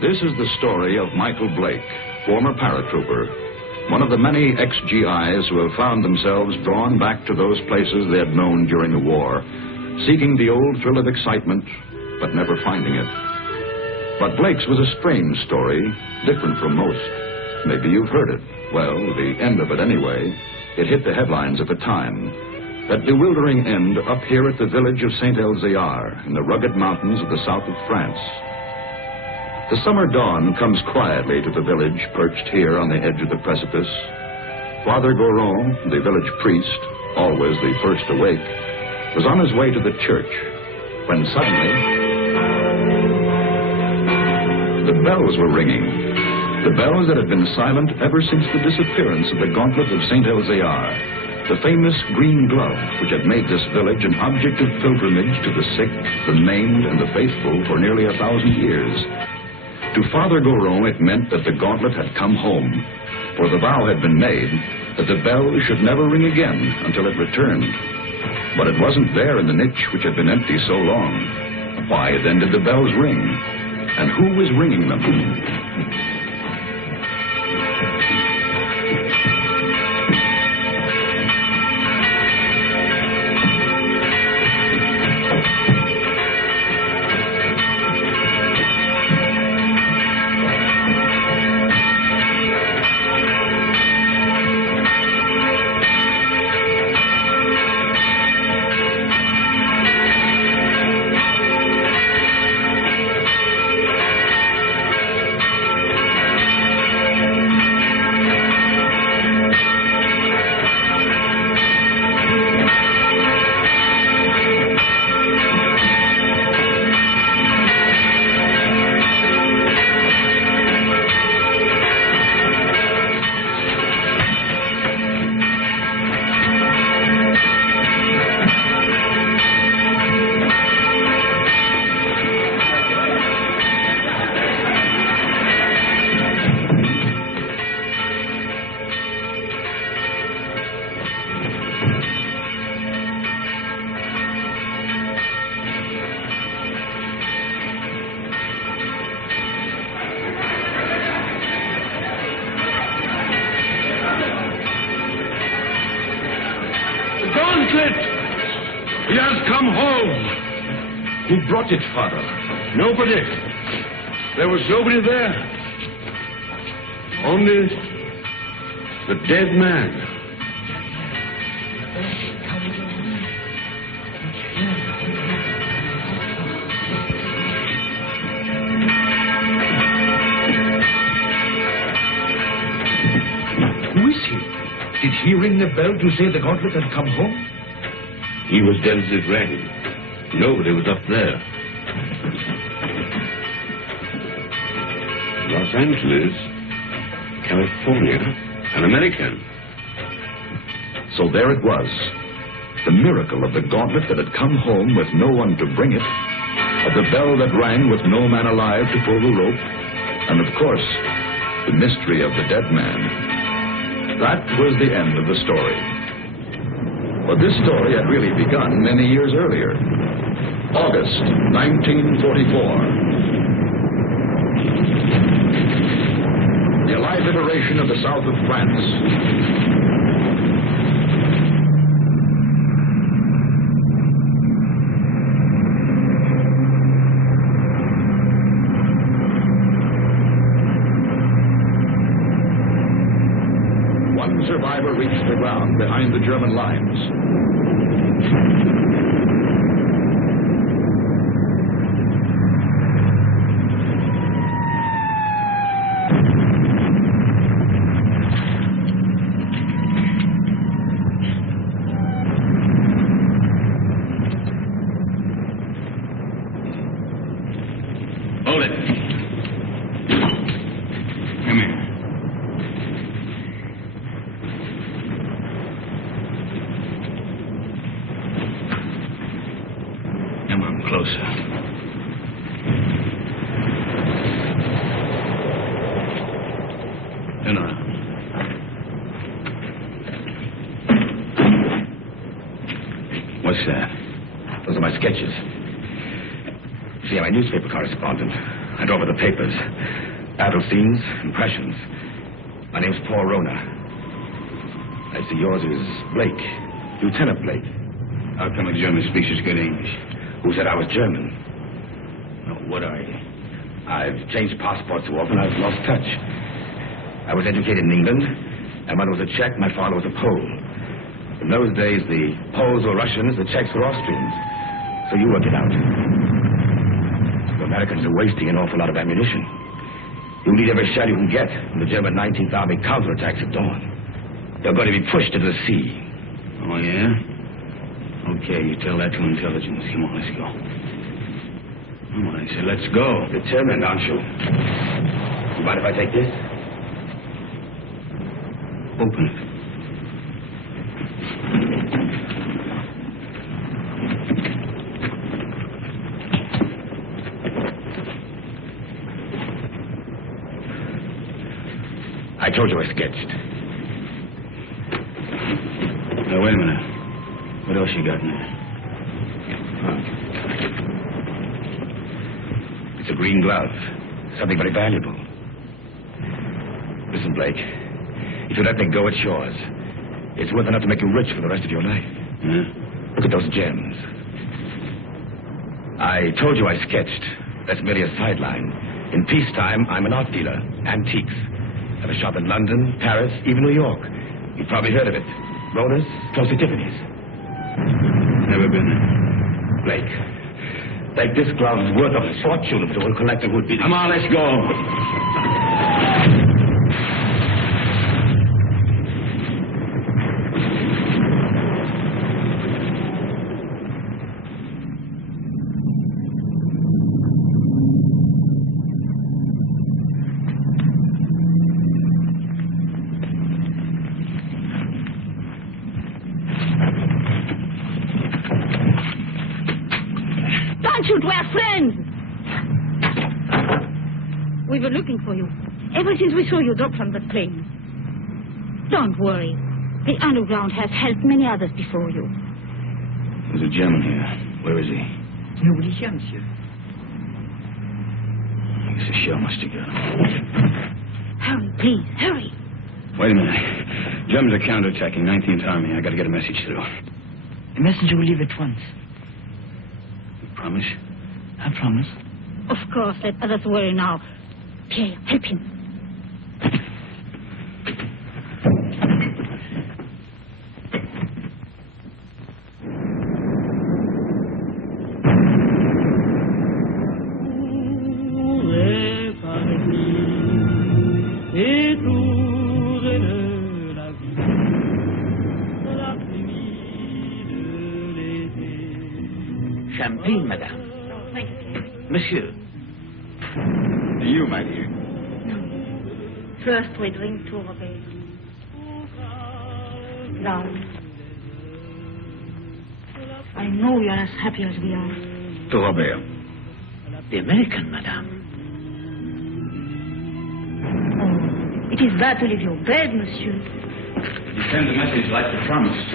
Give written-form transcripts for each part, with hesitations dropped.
This is the story of Michael Blake, former paratrooper, one of the many ex-GIs who have found themselves drawn back to those places they had known during the war, seeking the old thrill of excitement, but never finding it. But Blake's was a strange story, different from most. Maybe you've heard it. Well, the end of it anyway. It hit the headlines at the time. That bewildering end up here at the village of Saint-Elzéar in the rugged mountains of the south of France. The summer dawn comes quietly to the village perched here on the edge of the precipice. Father Goron, the village priest, always the first awake, was on his way to the church when suddenly the bells were ringing. The bells that had been silent ever since the disappearance of the gauntlet of Saint-Elzéar, the famous green glove which had made this village an object of pilgrimage to the sick, the maimed, and the faithful for nearly 1,000 years. To Father Goron, it meant that the gauntlet had come home, for the vow had been made that the bell should never ring again until it returned. But it wasn't there in the niche which had been empty so long. Why, then, did the bells ring? And who was ringing them? He has come home. Who brought it, Father? Nobody. There was nobody there. Only the dead man. Who is he? Did he ring the bell to say the gauntlet had come home? He was dead as it rang. Nobody was up there. Los Angeles, California, an American. So there it was. The miracle of the gauntlet that had come home with no one to bring it, of the bell that rang with no man alive to pull the rope, and of course, the mystery of the dead man. That was the end of the story. But this story had really begun many years earlier. August 1944. The alive iteration of the south of France. One survivor reached the ground behind the German lines. Hold it. Come here. Come on, closer. Turn around. What's that? Those are my sketches. See, I'm a newspaper correspondent. And over the papers. Battle scenes, impressions. My name's Paul Rona. I see yours is Blake. Lieutenant Blake. How come a German speaks such good English? Who said I was German? No, what are you? I've changed passports so often I've lost touch. I was educated in England, and when I was a Czech, my father was a Pole. In those days, the Poles were Russians, the Czechs were Austrians. So you work it out. The Americans are wasting an awful lot of ammunition. You need every shell you can get when the German 19th Army counterattacks at dawn. They're going to be pushed into the sea. Oh, yeah? Okay, you tell that to intelligence. Come on, let's go. Come on, I said, let's go. Determined, aren't you? You mind if I take this? Open it. I told you I sketched. Now, wait a minute. What else you got in there? It's a green glove. Something very valuable. Listen, Blake. If you let me go, it's yours. It's worth enough to make you rich for the rest of your life. Yeah? Look at those gems. I told you I sketched. That's merely a sideline. In peacetime, I'm an art dealer. Antiques. I have a shop in London, Paris, even New York. You've probably heard of it. Rona's, close to Tiffany's. Never been there. Blake, this glove's worth a fortune to a collector who'd be... Come on, let's go. We were looking for you ever since we saw you drop from the plane. Don't worry. The underground has helped many others before you. There's a German here. Where is he? Nobody here, monsieur. I guess the shell must have got him. Hurry, please, hurry. Wait a minute. Germans are counterattacking 19th Army. I got to get a message through. The messenger will leave at once. You promise? I promise. Of course, let others worry now. Pierre, help him. Champagne, madame. Thank you. Monsieur. You, my dear. First we drink to Robert. Darling, I know you're as happy as we are. To Robert. The American, madame. Oh, it is bad to leave your bed, monsieur. You send the message like you promised.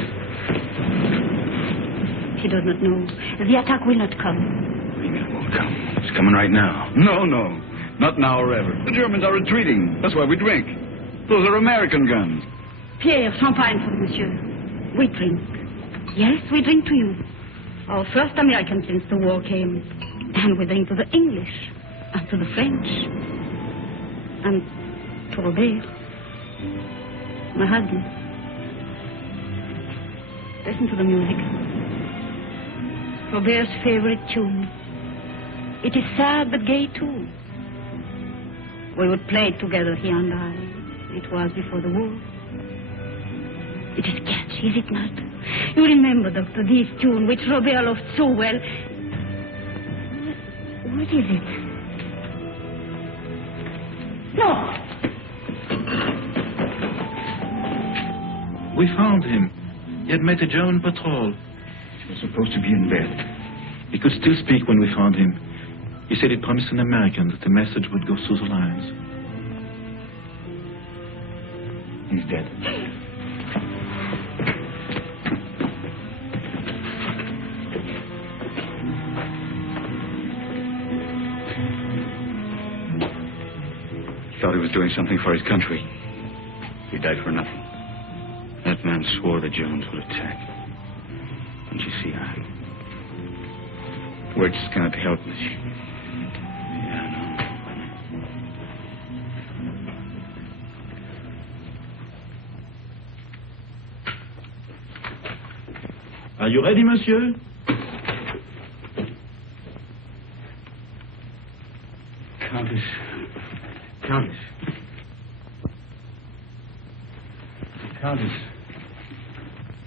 He does not know. The attack will not come. Maybe it won't come. It's coming right now. No. Not now or ever. The Germans are retreating. That's why we drink. Those are American guns. Pierre, champagne for monsieur. We drink. Yes, we drink to you. Our first American since the war came. And we drink to the English. And to the French. And to Robert. My husband. Listen to the music. Robert's favorite tune. It is sad but gay too. We would play it together, he and I. It was before the war. It is catchy, is it not? You remember, Doctor, this tune which Robert loved so well. What is it? No! We found him. He had met a German patrol. He was supposed to be in bed. He could still speak when we found him. He said he promised an American that the message would go through the lines. He's dead. thought he was doing something for his country. He died for nothing. That man swore the Germans would attack. Don't you see, words cannot help us. Yeah, I know. Are you ready, monsieur? Countess.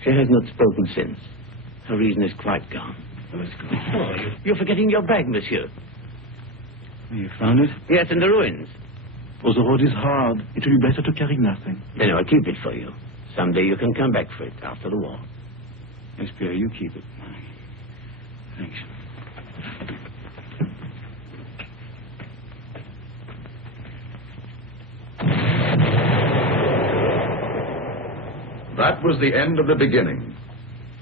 She has not spoken since. Her reason is quite gone. Let's go. Oh, you're forgetting your bag, monsieur. You found it? Yes, in the ruins. Oh, the road is hard. It will be better to carry nothing. Then I'll keep it for you. Someday you can come back for it after the war. Yes, Pierre, you keep it. Thanks. That was the end of the beginning.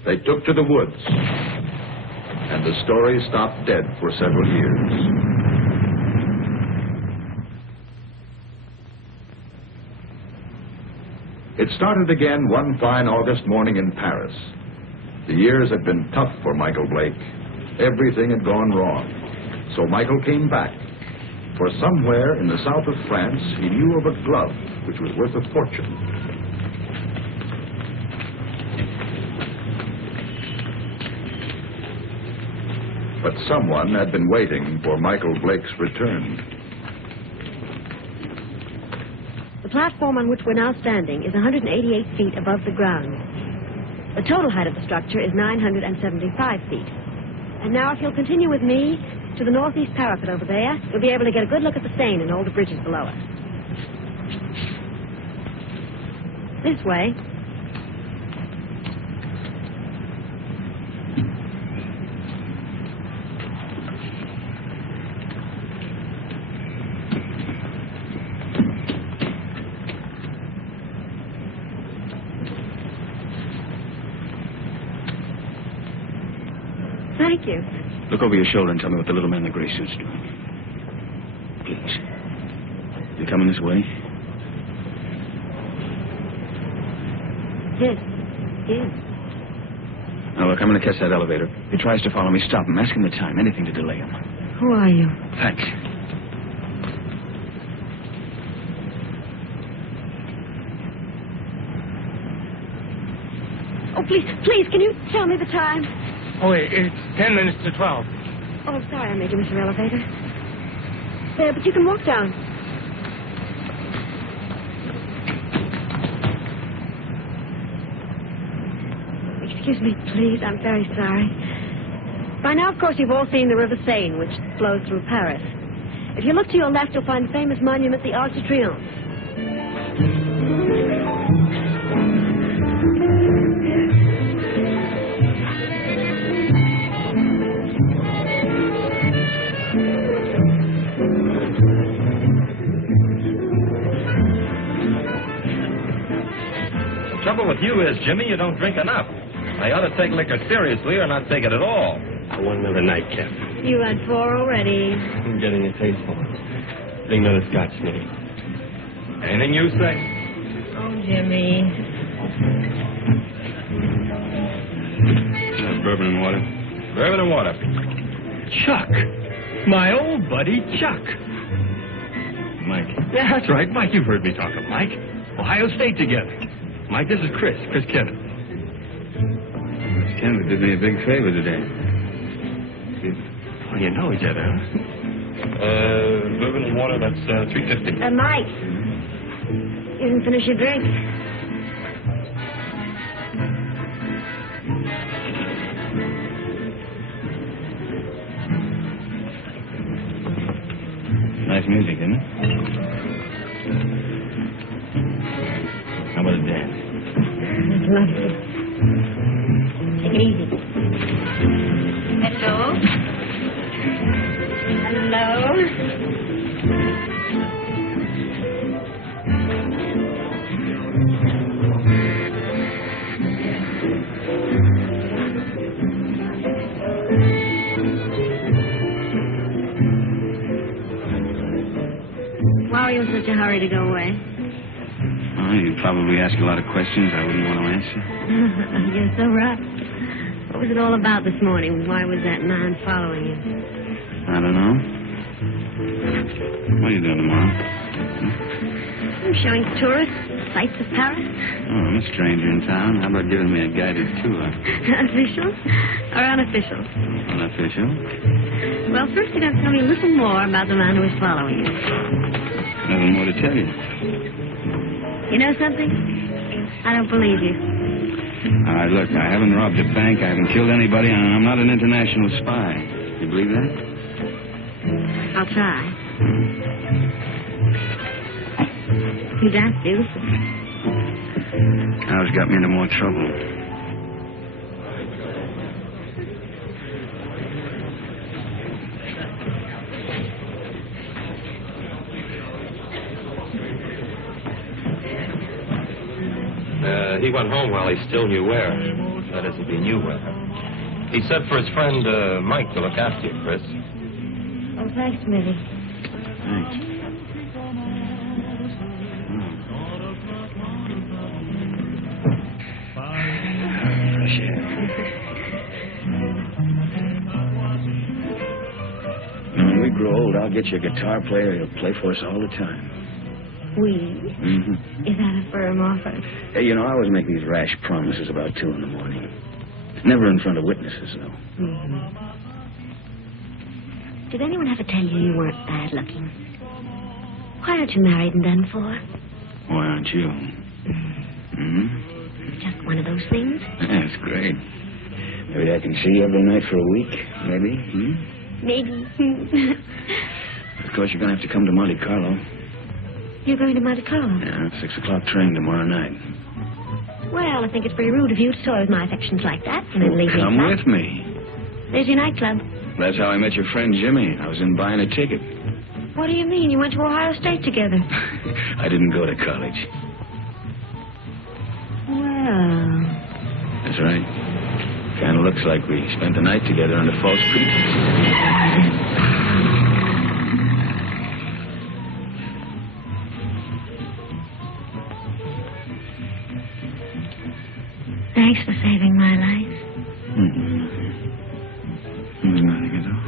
They took to the woods, and the story stopped dead for several years. It started again one fine August morning in Paris. The years had been tough for Michael Blake. Everything had gone wrong. So Michael came back. For somewhere in the south of France, he knew of a glove which was worth a fortune. But someone had been waiting for Michael Blake's return. The platform on which we're now standing is 188 feet above the ground. The total height of the structure is 975 feet. And now if you'll continue with me to the northeast parapet over there, you'll be able to get a good look at the Seine and all the bridges below it. This way. Thank you. Look over your shoulder and tell me what the little man in the gray suit's doing. Please. You coming this way? Yes. Yes. Now, look, I'm going to catch that elevator. If he tries to follow me, stop him. Ask him the time. Anything to delay him. Who are you? Thanks. Oh, please, can you tell me the time? Oh, it's 10 minutes to 12. Oh, sorry I made you miss your elevator. There, but you can walk down. Excuse me, please. I'm very sorry. By now, of course, you've all seen the River Seine, which flows through Paris. If you look to your left, you'll find the famous monument, the Arc de Triomphe. The trouble with you is, Jimmy, you don't drink enough. I ought to take liquor seriously or not take it at all. One another night, Captain. You had 4 already. I'm getting a taste for it. Bring another scotch, Smitty. Anything you say? Oh, Jimmy. Bourbon and water. Bourbon and water. Chuck. My old buddy, Chuck. Mike. Yeah, that's right, Mike. You've heard me talk of Mike. Ohio State together. Mike, this is Chris Kenneth. Miss Kenneth did me a big favor today. Oh, you know each other, huh? Bourbon and water, that's $3.50. Mike. You didn't finish your drink. Nice music, isn't it? How about a dance? That's lovely. Take it easy. Hello? Hello? Why are you in such a a hurry to go away. Oh, you'd probably ask a lot of questions I wouldn't want to answer. You're so right. What was it all about this morning? Why was that man following you? I don't know. What are you doing tomorrow? I'm showing tourists sights of Paris. Oh, I'm a stranger in town. How about giving me a guided tour? Official or unofficial? Unofficial. Well, first you're going to tell me a little more about the man who was following you. Nothing more to tell you. You know something? I don't believe you. All right, look, I haven't robbed a bank, I haven't killed anybody, and I'm not an international spy. You believe that? I'll try. You dance beautiful. Now it's got me into more trouble. He went home while he still knew where. That is, if he knew where. He sent for his friend Mike to look after you, Chris. Oh, thanks, Millie. Thanks. Fresh air. When we grow old, I'll get you a guitar player who'll play for us all the time. We? Mm-hmm. Is that a firm offer? Hey, you know, I always make these rash promises about 2 in the morning. Never in front of witnesses, though. Mm-hmm. Did anyone ever tell you you weren't bad looking? Why aren't you married and done for? Why aren't you? Mm-hmm. Just one of those things? That's great. Maybe I can see you every night for a week, maybe? Hmm? Maybe. Of course, you're going to have to come to Monte Carlo. You're going to Monte Carlo? Yeah, 6 o'clock train tomorrow night. Well, I think it's very rude of you to toy with my affections like that and then leave me Come flat. with me. There's your nightclub. That's how I met your friend Jimmy. I was in buying a ticket. What do you mean? You went to Ohio State together. I didn't go to college. Well... That's right. Kind of looks like we spent the night together under false pretense. Thanks for saving my life. There's nothing at all.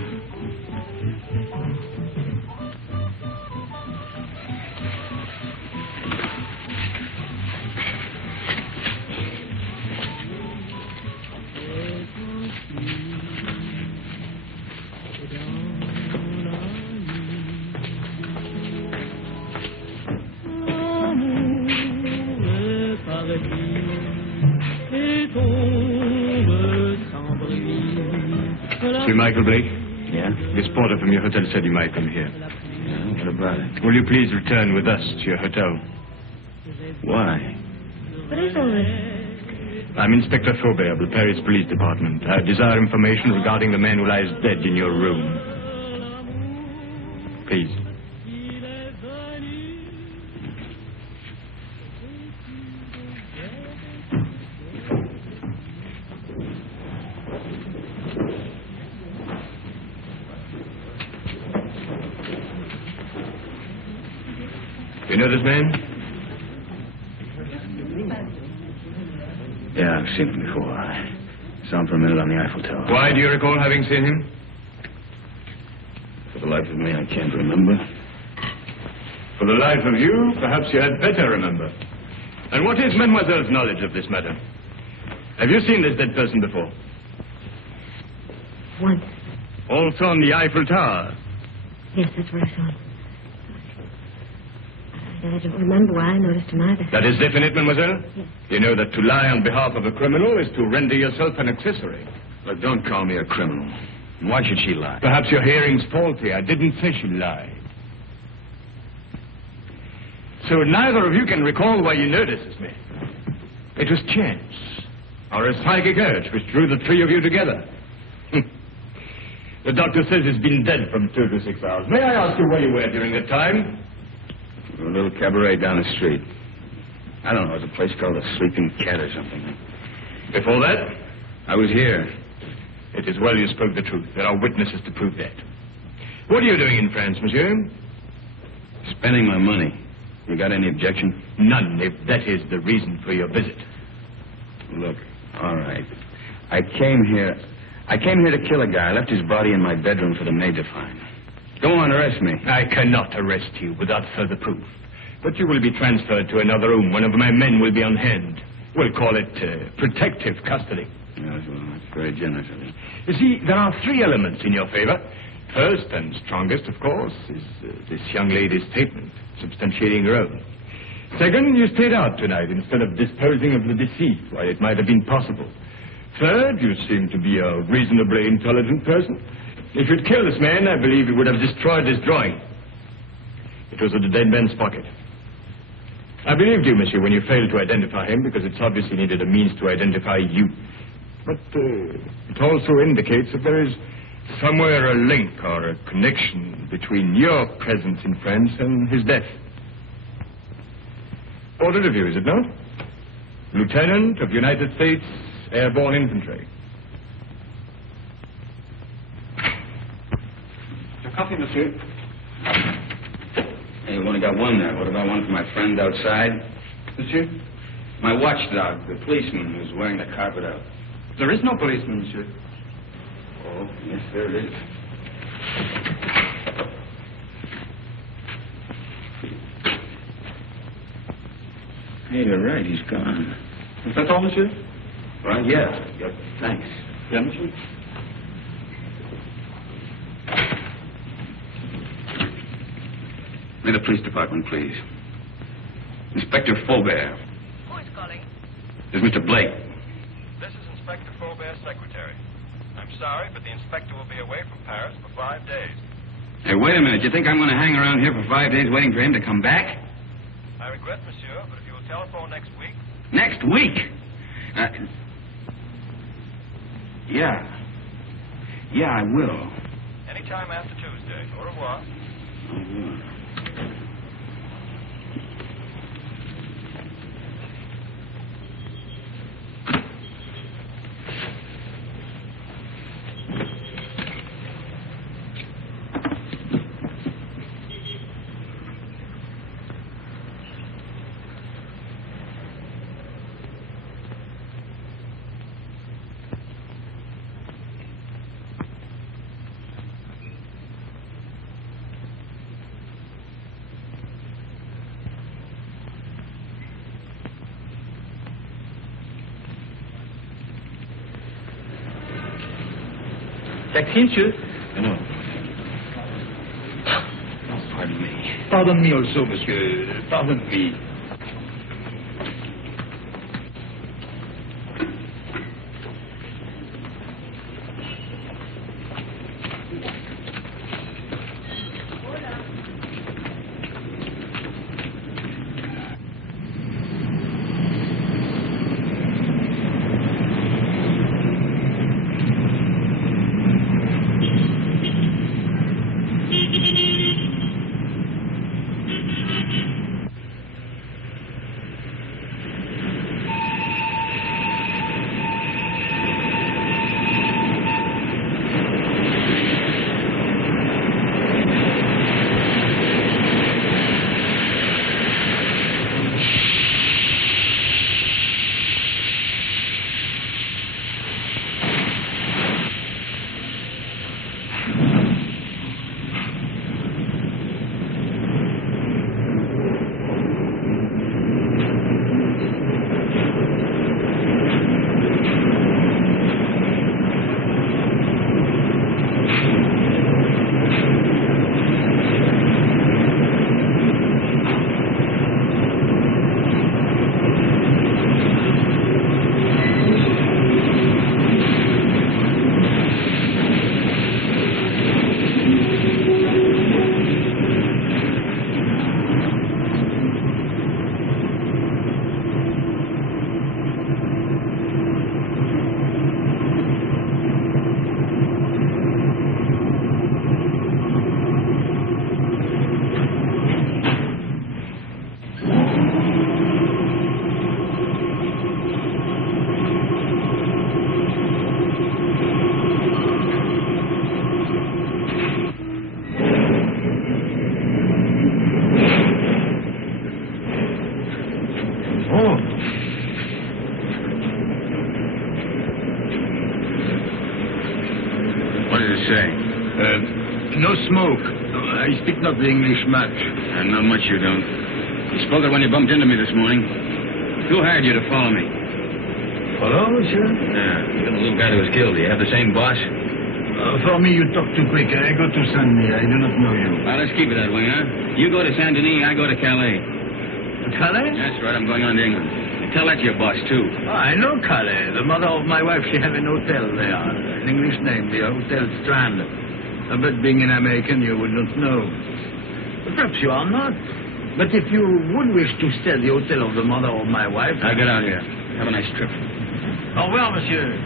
Sir Michael Blake? Yeah? This porter from your hotel said you might come here. Yeah, what about it? Will you please return with us to your hotel? Why? What is all this? I'm Inspector Faubert of the Paris Police Department. I desire information regarding the man who lies dead in your room. Please. You know this man? Yeah, I've seen him before. I saw him for a minute on the Eiffel Tower. Why do you recall having seen him? For the life of me, I can't remember. For the life of you, perhaps you had better remember. And what is Mademoiselle's knowledge of this matter? Have you seen this dead person before? Once. Also on the Eiffel Tower? Yes, that's where I saw him. I don't remember why I noticed him either. That is definite, mademoiselle? Yes. You know that to lie on behalf of a criminal is to render yourself an accessory. Look, don't call me a criminal. Why should she lie? Perhaps your hearing's faulty. I didn't say she lied. So neither of you can recall why you noticed me. It was chance, or a psychic urge which drew the 3 of you together. The doctor says he's been dead from 2 to 6 hours. May I ask you where you were during that time? A little cabaret down the street. I don't know, it was a place called the Sleeping Cat or something. Before that? I was here. It is well you spoke the truth. There are witnesses to prove that. What are you doing in France, monsieur? Spending my money. You got any objection? None, if that is the reason for your visit. Look, all right. I came here to kill a guy. I left his body in my bedroom for the maid to find. Go on, arrest me. I cannot arrest you without further proof. But you will be transferred to another room. One of my men will be on hand. We'll call it protective custody. Yes, well, that's very generous of you. You see, there are 3 elements in your favor. First and strongest, of course, is this young lady's statement, substantiating her own. Second, you stayed out tonight instead of disposing of the deceased while it might have been possible. Third, you seem to be a reasonably intelligent person. If you'd killed this man, I believe you would have destroyed this drawing. It was in the dead man's pocket. I believed you, monsieur, when you failed to identify him, because it's obviously needed a means to identify you. But it also indicates that there is somewhere a link or a connection between your presence in France and his death. Ordered of you, is it not? Lieutenant of United States Airborne Infantry. Your coffee, monsieur. Hey, you only got one there. What about one for my friend outside? Monsieur? My watchdog, the policeman who's wearing the carpet out. There is no policeman, monsieur. Oh, yes, there is. Hey, you're right. He's gone. Is that all, monsieur? Well, yeah. Thanks. Yeah, monsieur? May the police department, please. Inspector Faubert. Who is calling? This is Mr. Blake. This is Inspector Faubert's secretary. I'm sorry, but the inspector will be away from Paris for 5 days. Hey, wait a minute. You think I'm going to hang around here for 5 days waiting for him to come back? I regret, monsieur, but if you will telephone next week... Next week? Yeah. Yeah, I will. Anytime after Tuesday. Au revoir. I will. Taxi, monsieur? No. Pardon me. Pardon me also, monsieur. Pardon me. Oh. What did it say? No smoke. I speak not the English much. Not much you don't. You spoke it when you bumped into me this morning. Who hired you to follow me? Follow, monsieur? Yeah, you're the little guy that was killed. Do you have the same boss? For me, you talk too quick. I go to Saint-Denis. I do not know you. Well, let's keep it that way, huh? You go to Saint-Denis, I go to Calais. Calais? That's right, I'm going on to England. Tell that to your boss, too. Oh, I know Calais. The mother of my wife, she have an hotel there. An English name, the Hotel Strand. But being an American, you would not know. Perhaps you are not. But if you would wish to stay at the hotel of the mother of my wife... Now get out here. Have a nice trip. Au revoir, monsieur.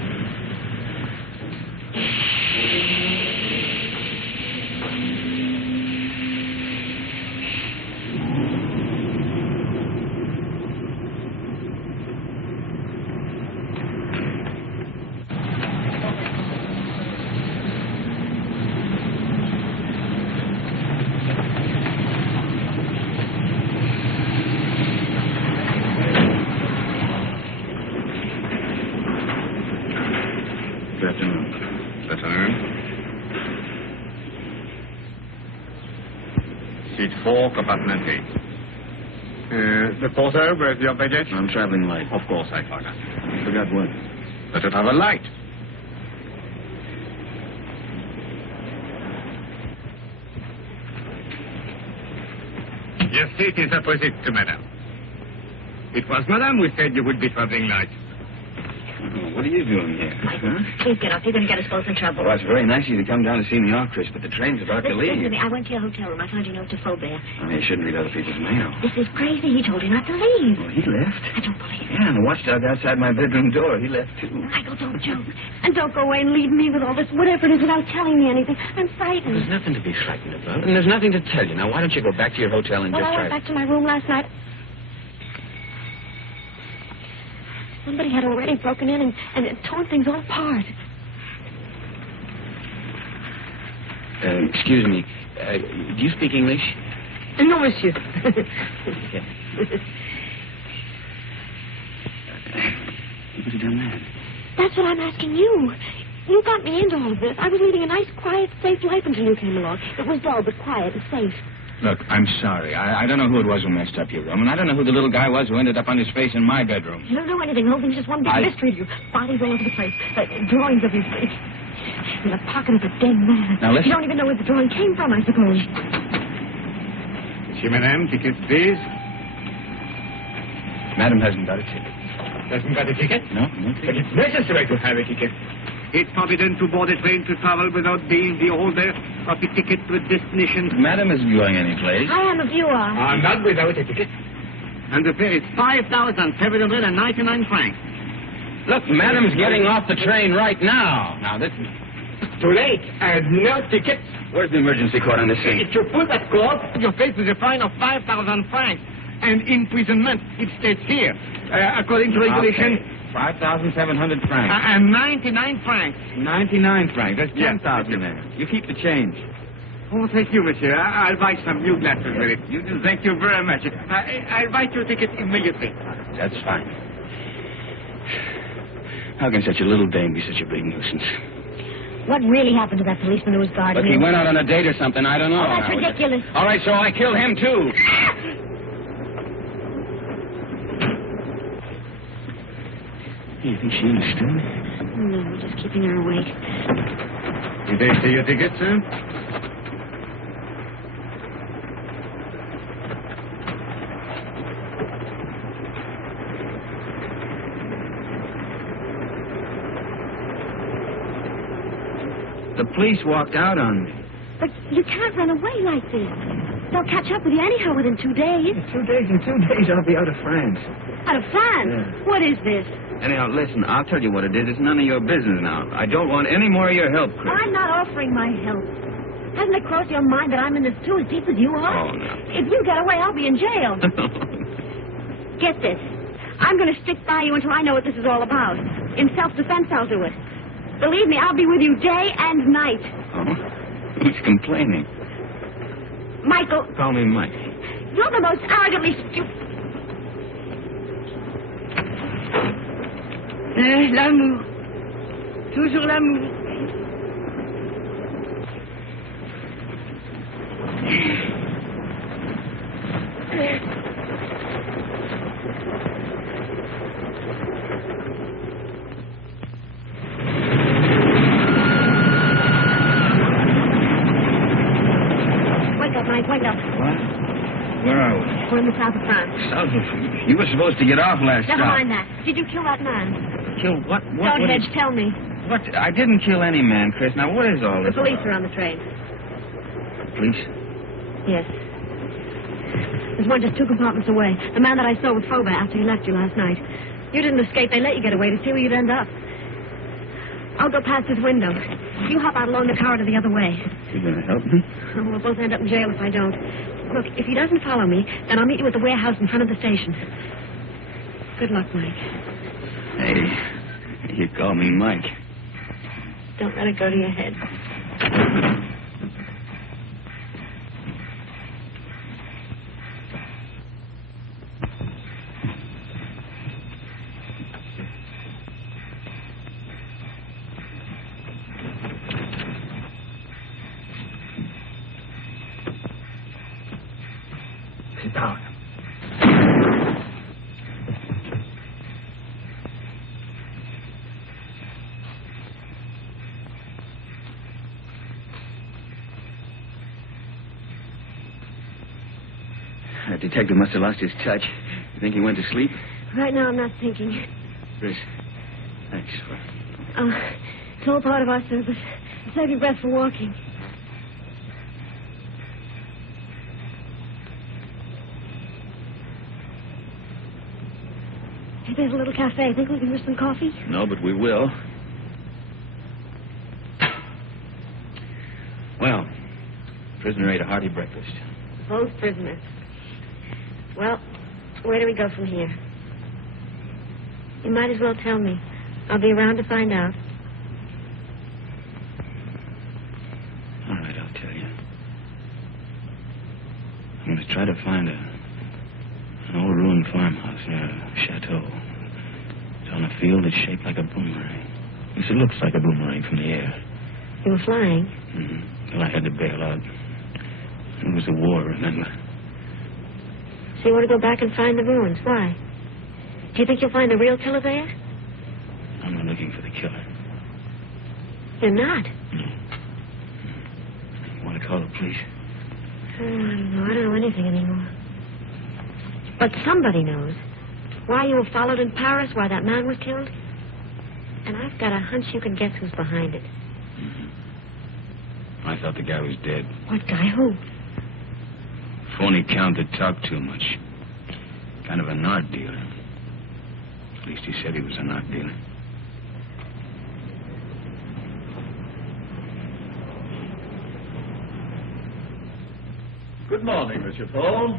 Seat 4, compartment 8. The porter, where's your baggage? I'm traveling late. Of course, I forgot. Forgot what? Let it have a light. Your seat is opposite to madame. It was madame who said you would be traveling light. Oh, what are you doing here? Huh? Please get off. You're going to get us both in trouble. Well, it's very nice of you to come down to see me off, Chris, but the train's about to Listen leave. to me. I went to your hotel room. I found your note to Faubert. I mean, you shouldn't read other people's mail. This is crazy. He told you not to leave. Well, he left. I don't believe it. Yeah, and the watchdog outside my bedroom door, he left, too. Michael, don't joke. And don't go away and leave me with all this, whatever it is, without telling me anything. I'm frightened. There's nothing to be frightened about, and there's nothing to tell you. Now, why don't you go back to your hotel and Well, just I went try... back to my room last night. Somebody had already broken in and torn things all apart. Excuse me. Do you speak English? No, monsieur. You could have done that. That's what I'm asking you. You got me into all of this. I was leading a nice, quiet, safe life until you came along. It was dull, but quiet and safe. Look, I'm sorry. I don't know who it was who messed up your room, and I don't know who the little guy was who ended up on his face in my bedroom. You don't know anything. The whole thing's just one big mystery to you. Bodies all over the place. Drawings of his face. In the pocket of a dead man. Now, listen. You don't even know where the drawing came from, I suppose. Monsieur, madame, ticket, please. Madam hasn't got a ticket. Hasn't got a ticket? No But ticket. it's necessary to have a ticket. It's forbidden to board a train to travel without being the holder of a ticket to a destination. Madam isn't going anyplace. I am if you are. I'm not without a ticket. And the fare is 5,799 francs. Look, Madam's getting off the train right now. Now, this... Too late. And no ticket. Where's the emergency cord on this thing? If you pull that cord, you're faced with a fine of 5,000 francs. And imprisonment, it stays here. According to regulation... Okay. 5,700 francs. And 99 francs. 99 francs. That's Yes, 10,000 there. You keep the change. Oh, thank you, monsieur. I'll buy some new glasses with it. Thank you very much. I'll write your ticket immediately. That's fine. How can such a little dame be such a big nuisance? What really happened to that policeman who was guarding Look, he you? went out on a date or something. I don't know. Oh, that's ridiculous. All right, so I killed him, too. You think she understood? No, just keeping her awake. Did they see your ticket, sir? The police walked out on me. But you can't run away like this. They'll catch up with you anyhow within 2 days. In 2 days, I'll be out of France. Out of France? Yeah. What is this? Anyhow, listen, I'll tell you what it is. It's none of your business now. I don't want any more of your help, Chris. I'm not offering my help. Hasn't it crossed your mind that I'm in this too as deep as you are? Oh, no. If you get away, I'll be in jail. Get this. I'm going to stick by you until I know what this is all about. In self-defense, I'll do it. Believe me, I'll be with you day and night. Oh, who's complaining? Michael, Call me Mike. you're the most arrogantly stupid... L'amour. Toujours l'amour. Wake up, Mike, wake up. What? Where are we? We're in the south of France. South of... You were supposed to get off last Never stop. mind that. Did you kill that man? Kill what? Don't hedge, tell me. What? I didn't kill any man, Chris. Now, what is all The this? police are on the train. Police? Yes. There's one just 2 compartments away. The man that I saw with Fauber after he left you last night. You didn't escape. They let you get away to see where you'd end up. I'll go past his window. You hop out along the corridor the other way. You gonna help me? We'll both end up in jail if I don't. Look, if he doesn't follow me, then I'll meet you at the warehouse in front of the station. Good luck, Mike. Hey, you call me Mike. Don't let it go to your head. Sit down. That detective must have lost his touch. You think he went to sleep? Right now, I'm not thinking. Chris, thanks for... It's all part of our service. Save your breath for walking. Hey, there's a little cafe. Think we can get some coffee? No, but we will. Well, prisoner ate a hearty breakfast. Both prisoners. Well, where do we go from here? You might as well tell me. I'll be around to find out. All right, I'll tell you. I'm going to try to find an old ruined farmhouse, a chateau. It's on a field that's shaped like a boomerang. At least it looks like a boomerang from the air. You were flying? Mm-hmm. Well, I had to bail out. It was a war, remember? So you want to go back and find the ruins. Why? Do you think you'll find the real killer there? I'm not looking for the killer. You're not? No. You want to call the police? Oh, I don't know. I don't know anything anymore. But somebody knows. Why you were followed in Paris, why that man was killed. And I've got a hunch you can guess who's behind it. Mm-hmm. I thought the guy was dead. What guy? Who? Phony count that talked too much. Kind of an art dealer. At least he said he was an art dealer. Good morning, Monsieur Paul.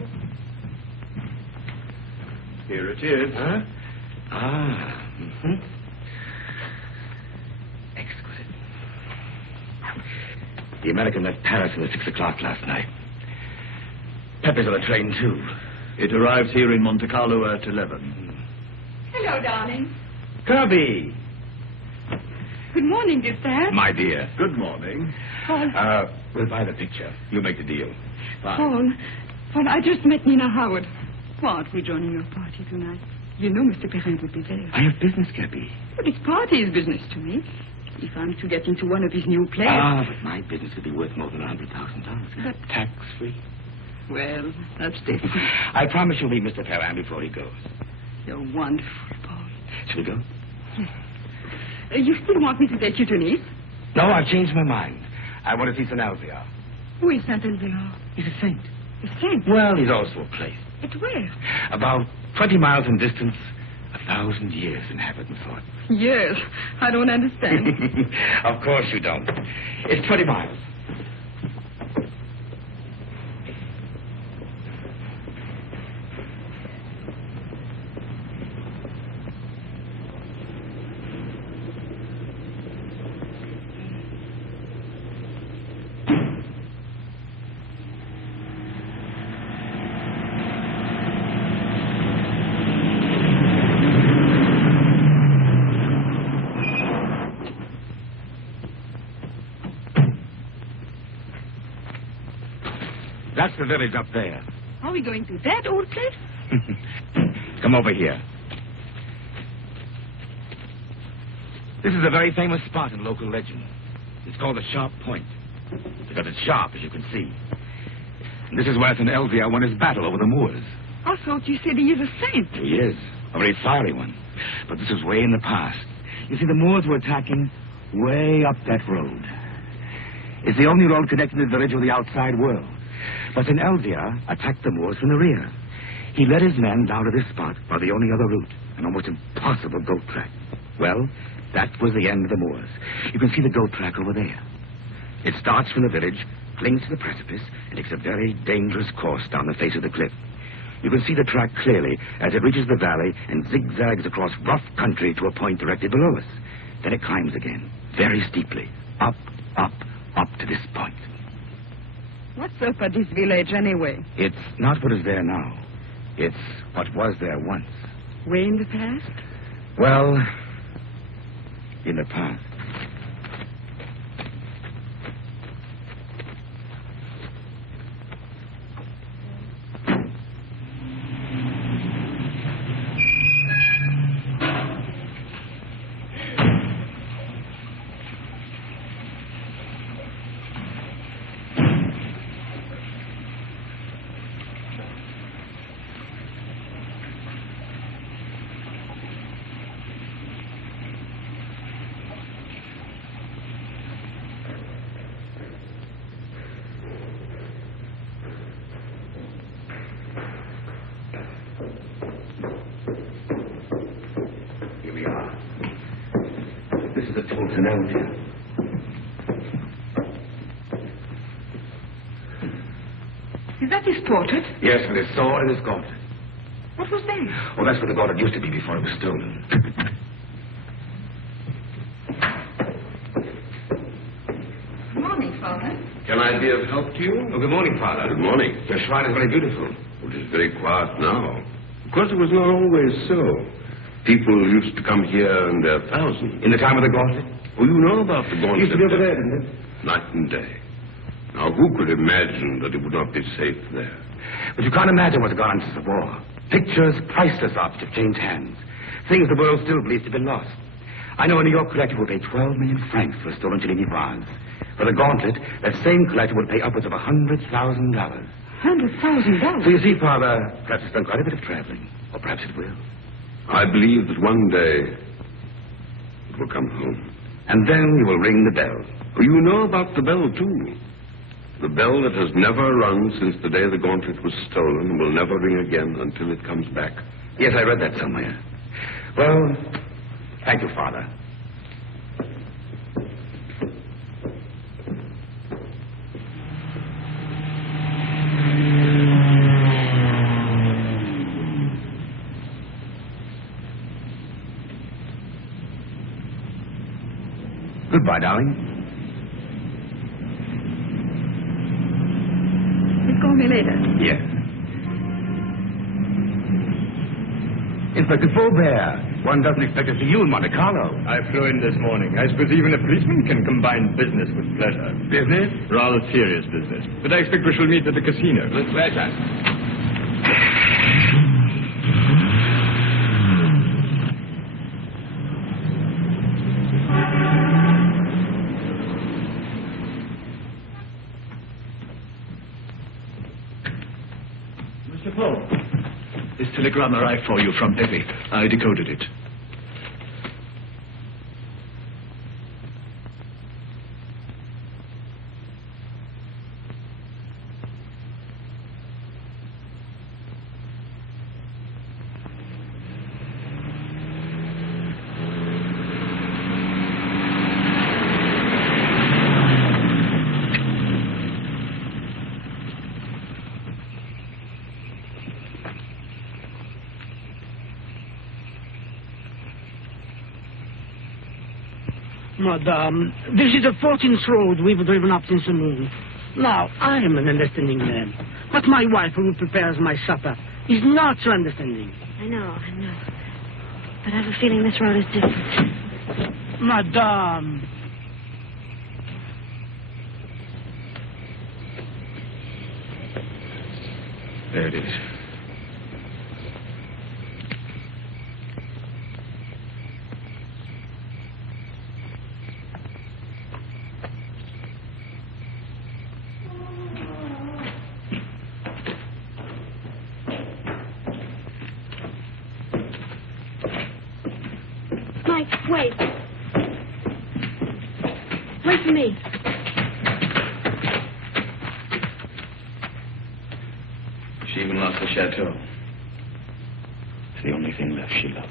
Here it is. Huh? Ah. Mm-hmm. Exquisite. The American left Paris at 6 o'clock last night. Pepper's on the train, too. It arrives here in Monte Carlo at 11. Hello, darling. Gaby! Good morning, dear sir. My dear. Good morning. Paul, We'll buy the picture. You make the deal. Bye. Paul, I just met Nina Howard. What, we're joining your party tonight. You know Mr. Perrin would be there. I have business, Gaby. But his party is business to me. If I'm to get into one of his new plays. But my business could be worth more than $100,000. But- Tax-free. Well, that's different. I promise you'll meet Mr. Perrin before he goes. You're wonderful, Paul. Shall we go? You still want me to take you to Nice? No, I've changed my mind. I want to see St. Alvear. Who is Saint Alvear? He's a saint. A saint? Well, he's also a place. At where? About 20 miles in distance, 1,000 years in habit and thought. Yes, I don't understand. Of course you don't. It's 20 miles. That's the village up there. Are we going to that old place? Come over here. This is a very famous spot in local legend. It's called the Sharp Point, because it's sharp, as you can see. And this is where St. Elzevir won his battle over the Moors. I thought you said he is a saint. He is, a very fiery one. But this was way in the past. You see, the Moors were attacking way up that road. It's the only road connecting the village with the outside world. But St. Elzevir attacked the Moors from the rear. He led his men down to this spot by the only other route, an almost impossible goat track. Well, that was the end of the Moors. You can see the goat track over there. It starts from the village, clings to the precipice, and takes a very dangerous course down the face of the cliff. You can see the track clearly as it reaches the valley and zigzags across rough country to a point directly below us. Then it climbs again, very steeply, up, up, up to this point. What's up at this village, anyway? It's not what is there now. It's what was there once. Way in the past? Well, in the past. Is that his portrait? Yes, with his sword and his gauntlet. What was that? Oh, that's what the gauntlet used to be before it was stolen. Good morning, Father. Can I be of help to you? Oh, good morning, Father. Good morning. Your shrine is very beautiful. It is very quiet now. Of course, it was not always so. People used to come here in their thousands. In the time of the gauntlet? Oh, you know about the gauntlet. Used to be over there, didn't it? Night and day. Now, who could imagine that it would not be safe there? But you can't imagine what's gone on since the war. Pictures, priceless objects have changed hands. Things the world still believes to have been lost. I know a New York collector will pay 12 million francs for a stolen Cellini vase. For the gauntlet, that same collector would pay upwards of $100,000. $100,000? So you see, Father, perhaps it's done quite a bit of traveling. Or perhaps it will. I believe that one day it will come home. And then you will ring the bell. Oh, you know about the bell, too. The bell that has never rung since the day the gauntlet was stolen will never ring again until it comes back. Yes, I read that somewhere. Well, thank you, Father. Goodbye, darling. Call me later. Yes. Inspector Faubert, one doesn't expect to see you in Monte Carlo. I flew in this morning. I suppose even a policeman can combine business with pleasure. Business? Rather serious business. But I expect we shall meet at the casino. With pleasure. This telegram arrived for you from Pepe. I decoded it. Madame, this is the 14th road we've driven up since the noon. Now, I am an understanding man, but my wife, who prepares my supper, is not so understanding. I know. But I have a feeling this road is different. Madame. There it is. Mike, wait. Wait for me. She even lost the chateau. It's the only thing left she loved.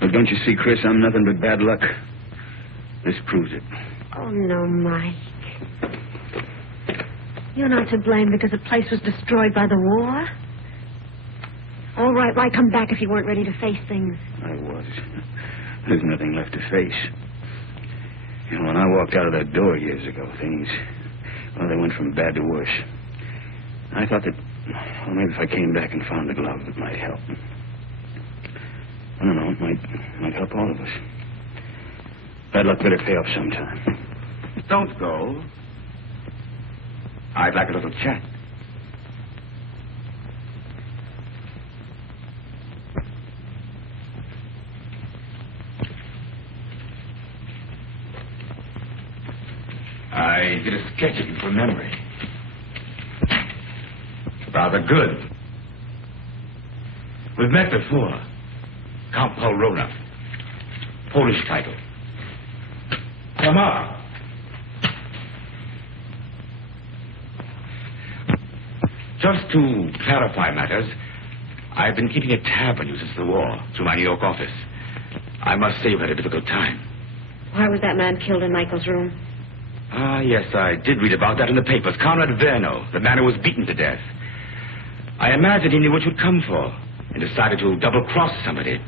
But don't you see, Chris, I'm nothing but bad luck. This proves it. Oh, no, Mike. You're not to blame because the place was destroyed by the war. All right, why come back if you weren't ready to face things? I was. There's nothing left to face. You know, when I walked out of that door years ago, things, well, they went from bad to worse. I thought that, well, maybe if I came back and found the glove, it might help. I don't know, it might help all of us. Bad luck better pay off sometime. Don't go. I'd like a little chat. I did a sketch of you from memory. Rather good. We've met before. Count Paul Rona. Polish title. Come on. Just to clarify matters, I've been keeping a tab on you since the war through my New York office. I must say you had a difficult time. Why was that man killed in Michael's room? Ah, yes, I did read about that in the papers. Conrad Verno, the man who was beaten to death. I imagined he knew what you'd come for and decided to double-cross somebody.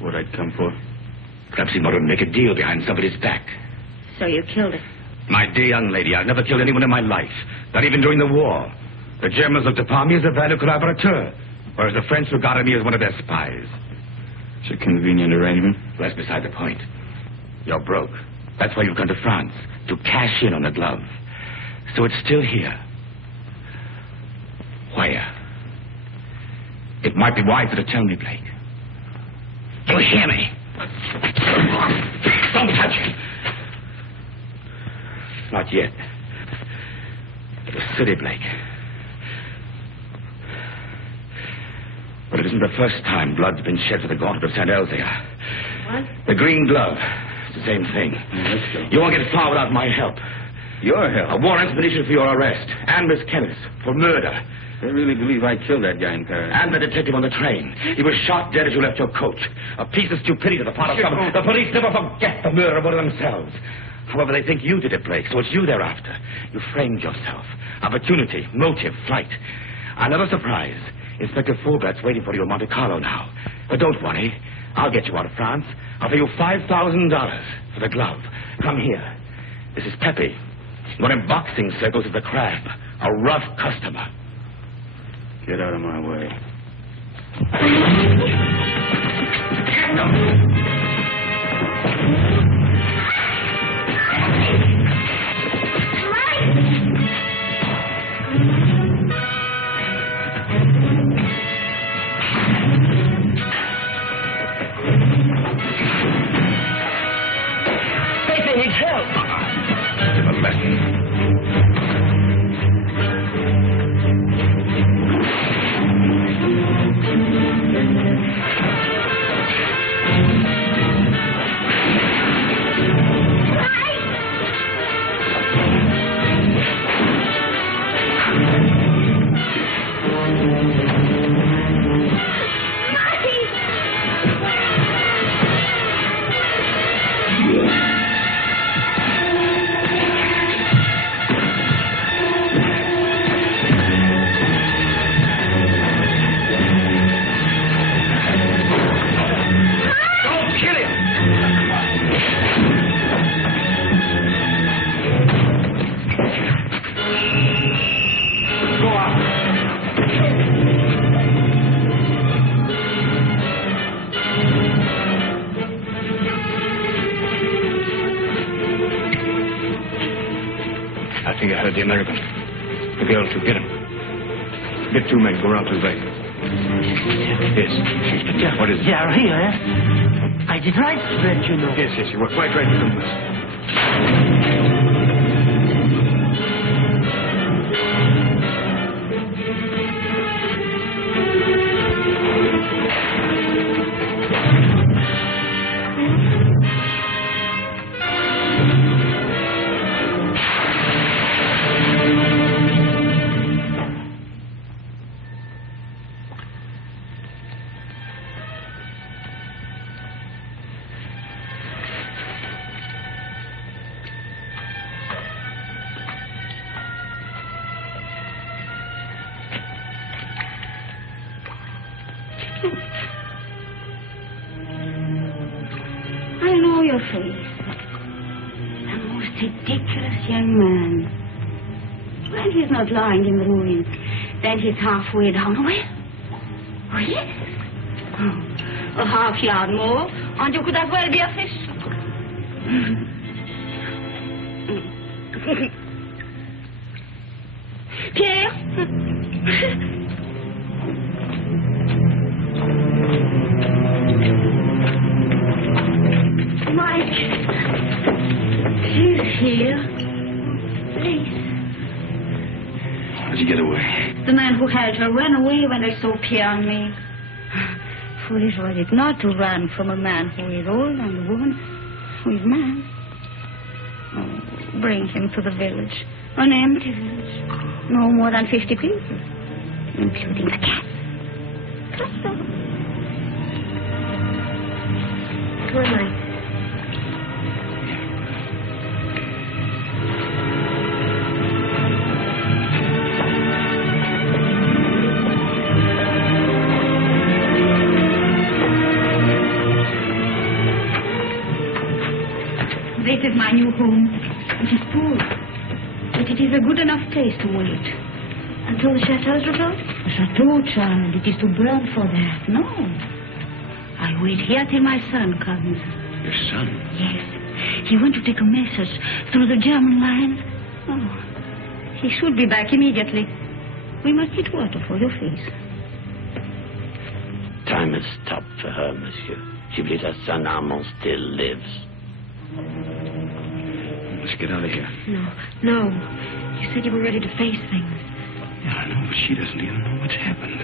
What I'd come for? Perhaps he wanted to make a deal behind somebody's back. So you killed him. My dear young lady, I've never killed anyone in my life, not even during the war. The Germans looked upon me as a valued collaborateur, whereas the French regarded me as one of their spies. It's a convenient arrangement. Well, that's beside the point. You're broke. That's why you've gone to France, to cash in on the glove. So it's still here. Where? It might be wiser to tell me, Blake. You hear me? Don't touch it. Not yet. The city, Blake. But it isn't the first time blood's been shed for the gauntlet of St. Elzea. What? The green glove. It's the same thing. Let's go. You won't get far without my help. Your help? A warrant's been issued for your arrest. And Miss Kenneth for murder. They really believe I killed that guy in Paris. And the detective on the train. He was shot dead as you left your coach. A piece of stupidity on the part of some. The police never forget the murder of one of themselves. However, they think you did it, Blake, so it's you they're after. You framed yourself. Opportunity, motive, flight. Another surprise. Inspector Faubert's waiting for you in Monte Carlo now. But don't worry. I'll get you out of France. I'll pay you $5,000 for the glove. Come here. This is Pepe. One in boxing circles is the Crab. A rough customer. Get out of my way. Get them! Pepe needs help. Give a lesson. American. The girl too. Get him. Get 2 men. Go around to the bay. Yes. What is it? They are here, eh? I did right to let you know. Yes, you were quite right, Nicholas. I know your face. A most ridiculous young man. When he's not lying in the ruins, then he's halfway down. Oh, yes. Oh, a half yard more, and you could as well be a fish. Pierre? Mike, she's here. Please. How'd you get away? The man who held her ran away when they saw Pierre and me. Foolish was it not to run from a man who is old and a woman who is mad. Oh, bring him to the village. An empty village. No more than 50 people, including the cat. Come on, Mike. This is my new home. It is poor, but it is a good enough place to wait. Until the chateau's rebuilt? The chateau, child, it is to burn for that. No. I wait here till my son comes. Your son? Yes. He went to take a message through the German lines. Oh, he should be back immediately. We must get water for your face. Time has stopped for her, monsieur. She believes her son Armand still lives. Let's get out of here. No. You said you were ready to face things. Yeah, I know, but she doesn't even know what's happened.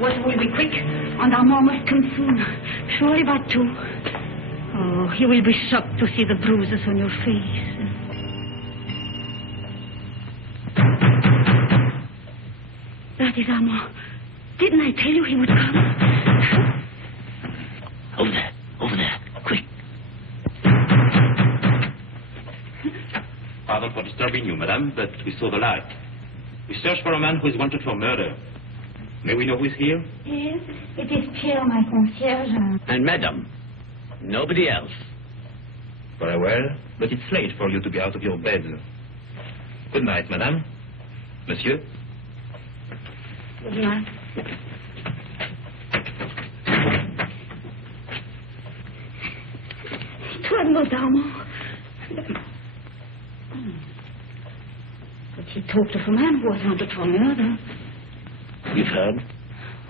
Water will be quick, and Armand must come soon. Surely by 2. Oh, he will be shocked to see the bruises on your face. That is Armand. Didn't I tell you he would come? Over there, quick. Pardon for disturbing you, madame, but we saw the light. We search for a man who is wanted for murder. May we know who is here? Yes, it is Pierre, my concierge. And madame, nobody else. Very well, but it's late for you to be out of your bed. Good night, madame. Monsieur? Good night. It was not Armand. But he talked of a man who was wanted for murder. You've heard?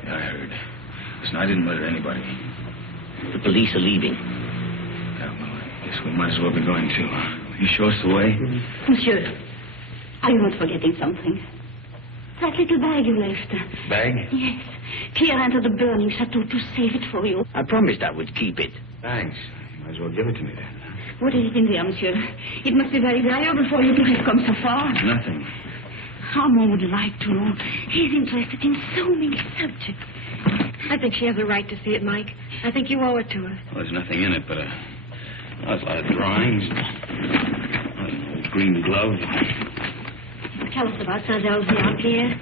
Yeah, I heard. Listen, I didn't murder anybody. The police are leaving. Yeah, well, I guess we might as well be going, too. Will you show us the way? Monsieur, are you not forgetting something? That little bag you left. Bag? Yes. Pierre entered the burning chateau to save it for you. I promised I would keep it. Thanks. You might as well give it to me, then. What is it in there, monsieur? It must be very valuable for you to have come so far. Nothing. Armand would like to know. He's interested in so many subjects. I think she has a right to see it, Mike. I think you owe it to her. Well, there's nothing in it but a lot of drawings, an old green glove. Tell us about Saint-Elzéar, Pierre.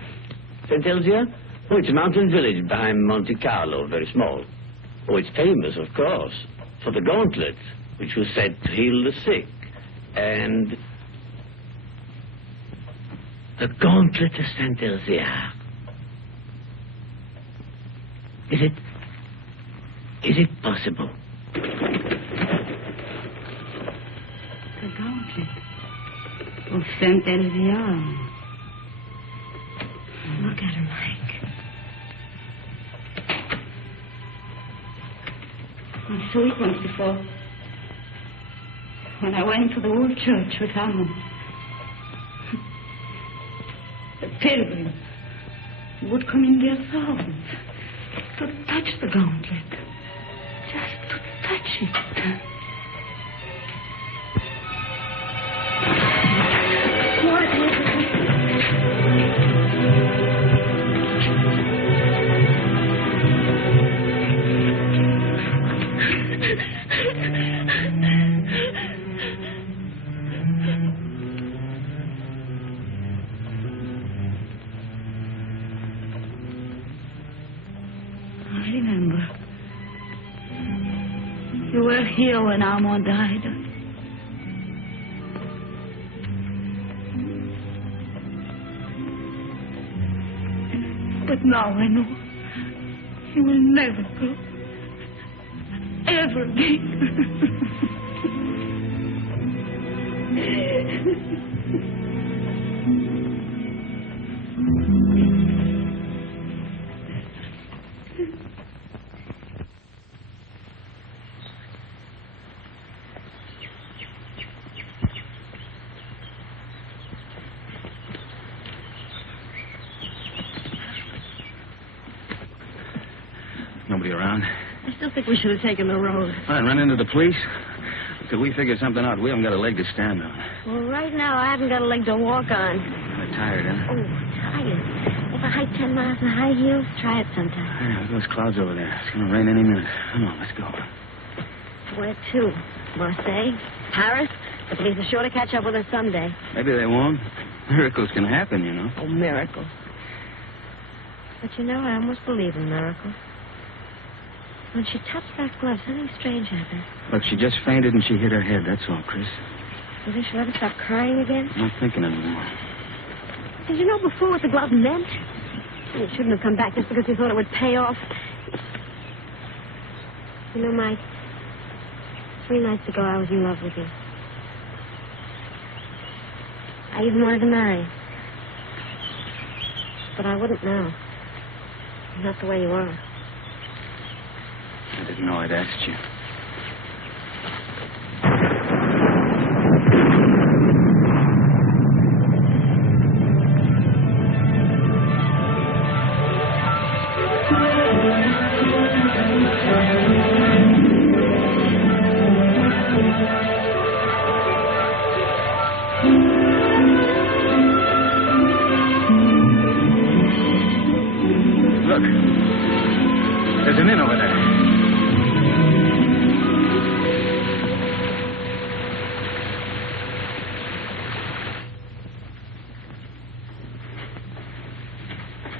Saint-Elzéar? Oh, it's a mountain village behind Monte Carlo, very small. Oh, it's famous, of course, for the gauntlet, which was said to heal the sick. And the gauntlet of Saint-Elzéar. Is it possible? The gauntlet. To Saint-Elvian. Look at her, Mike. I saw it once before. When I went to the old church with Armand. The pilgrims would come in their thousands to touch the gauntlet. Just to touch it. You were here when Armand died. But now I know he will never go. Ever again. Nobody around? I still think we should have taken the road. All right, run into the police. Till we figure something out, we haven't got a leg to stand on. Well, right now, I haven't got a leg to walk on. I'm tired, huh? Oh, tired. If I hike 10 miles in high heels, try it sometime. Yeah, those clouds over there. It's going to rain any minute. Come on, let's go. Where to? Marseille? Paris? The police are sure to catch up with us someday. Maybe they won't. Miracles can happen, you know. Oh, miracles. But you know, I almost believe in miracles. When she touched that glove, something strange happened. Look, she just fainted and she hit her head. That's all, Chris. You think she'll ever stop crying again? I'm not thinking anymore. Did you know before what the glove meant? It shouldn't have come back just because he thought it would pay off. You know, Mike, 3 nights ago I was in love with you. I even wanted to marry you. But I wouldn't now. Not the way you are. I didn't know I'd asked you. Look, there's an inn over there.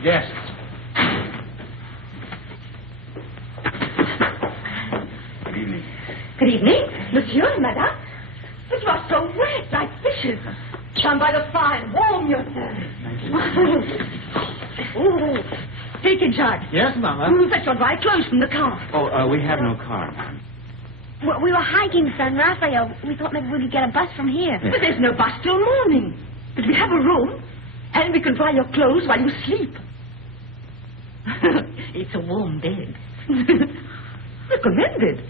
Yes. Good evening. Good evening, monsieur, madame. But you are so wet, like fishes. Stand by the fire, warm yourself. Thank you. Oh, take a jug. Yes, Mama. Fetch your dry clothes from the car. Oh, we have no car, Mom. Well, we were hiking San Rafael. We thought maybe we could get a bus from here. But there's no bus till morning. But we have a room, and we can dry your clothes while you sleep. It's a warm bed. Recommended.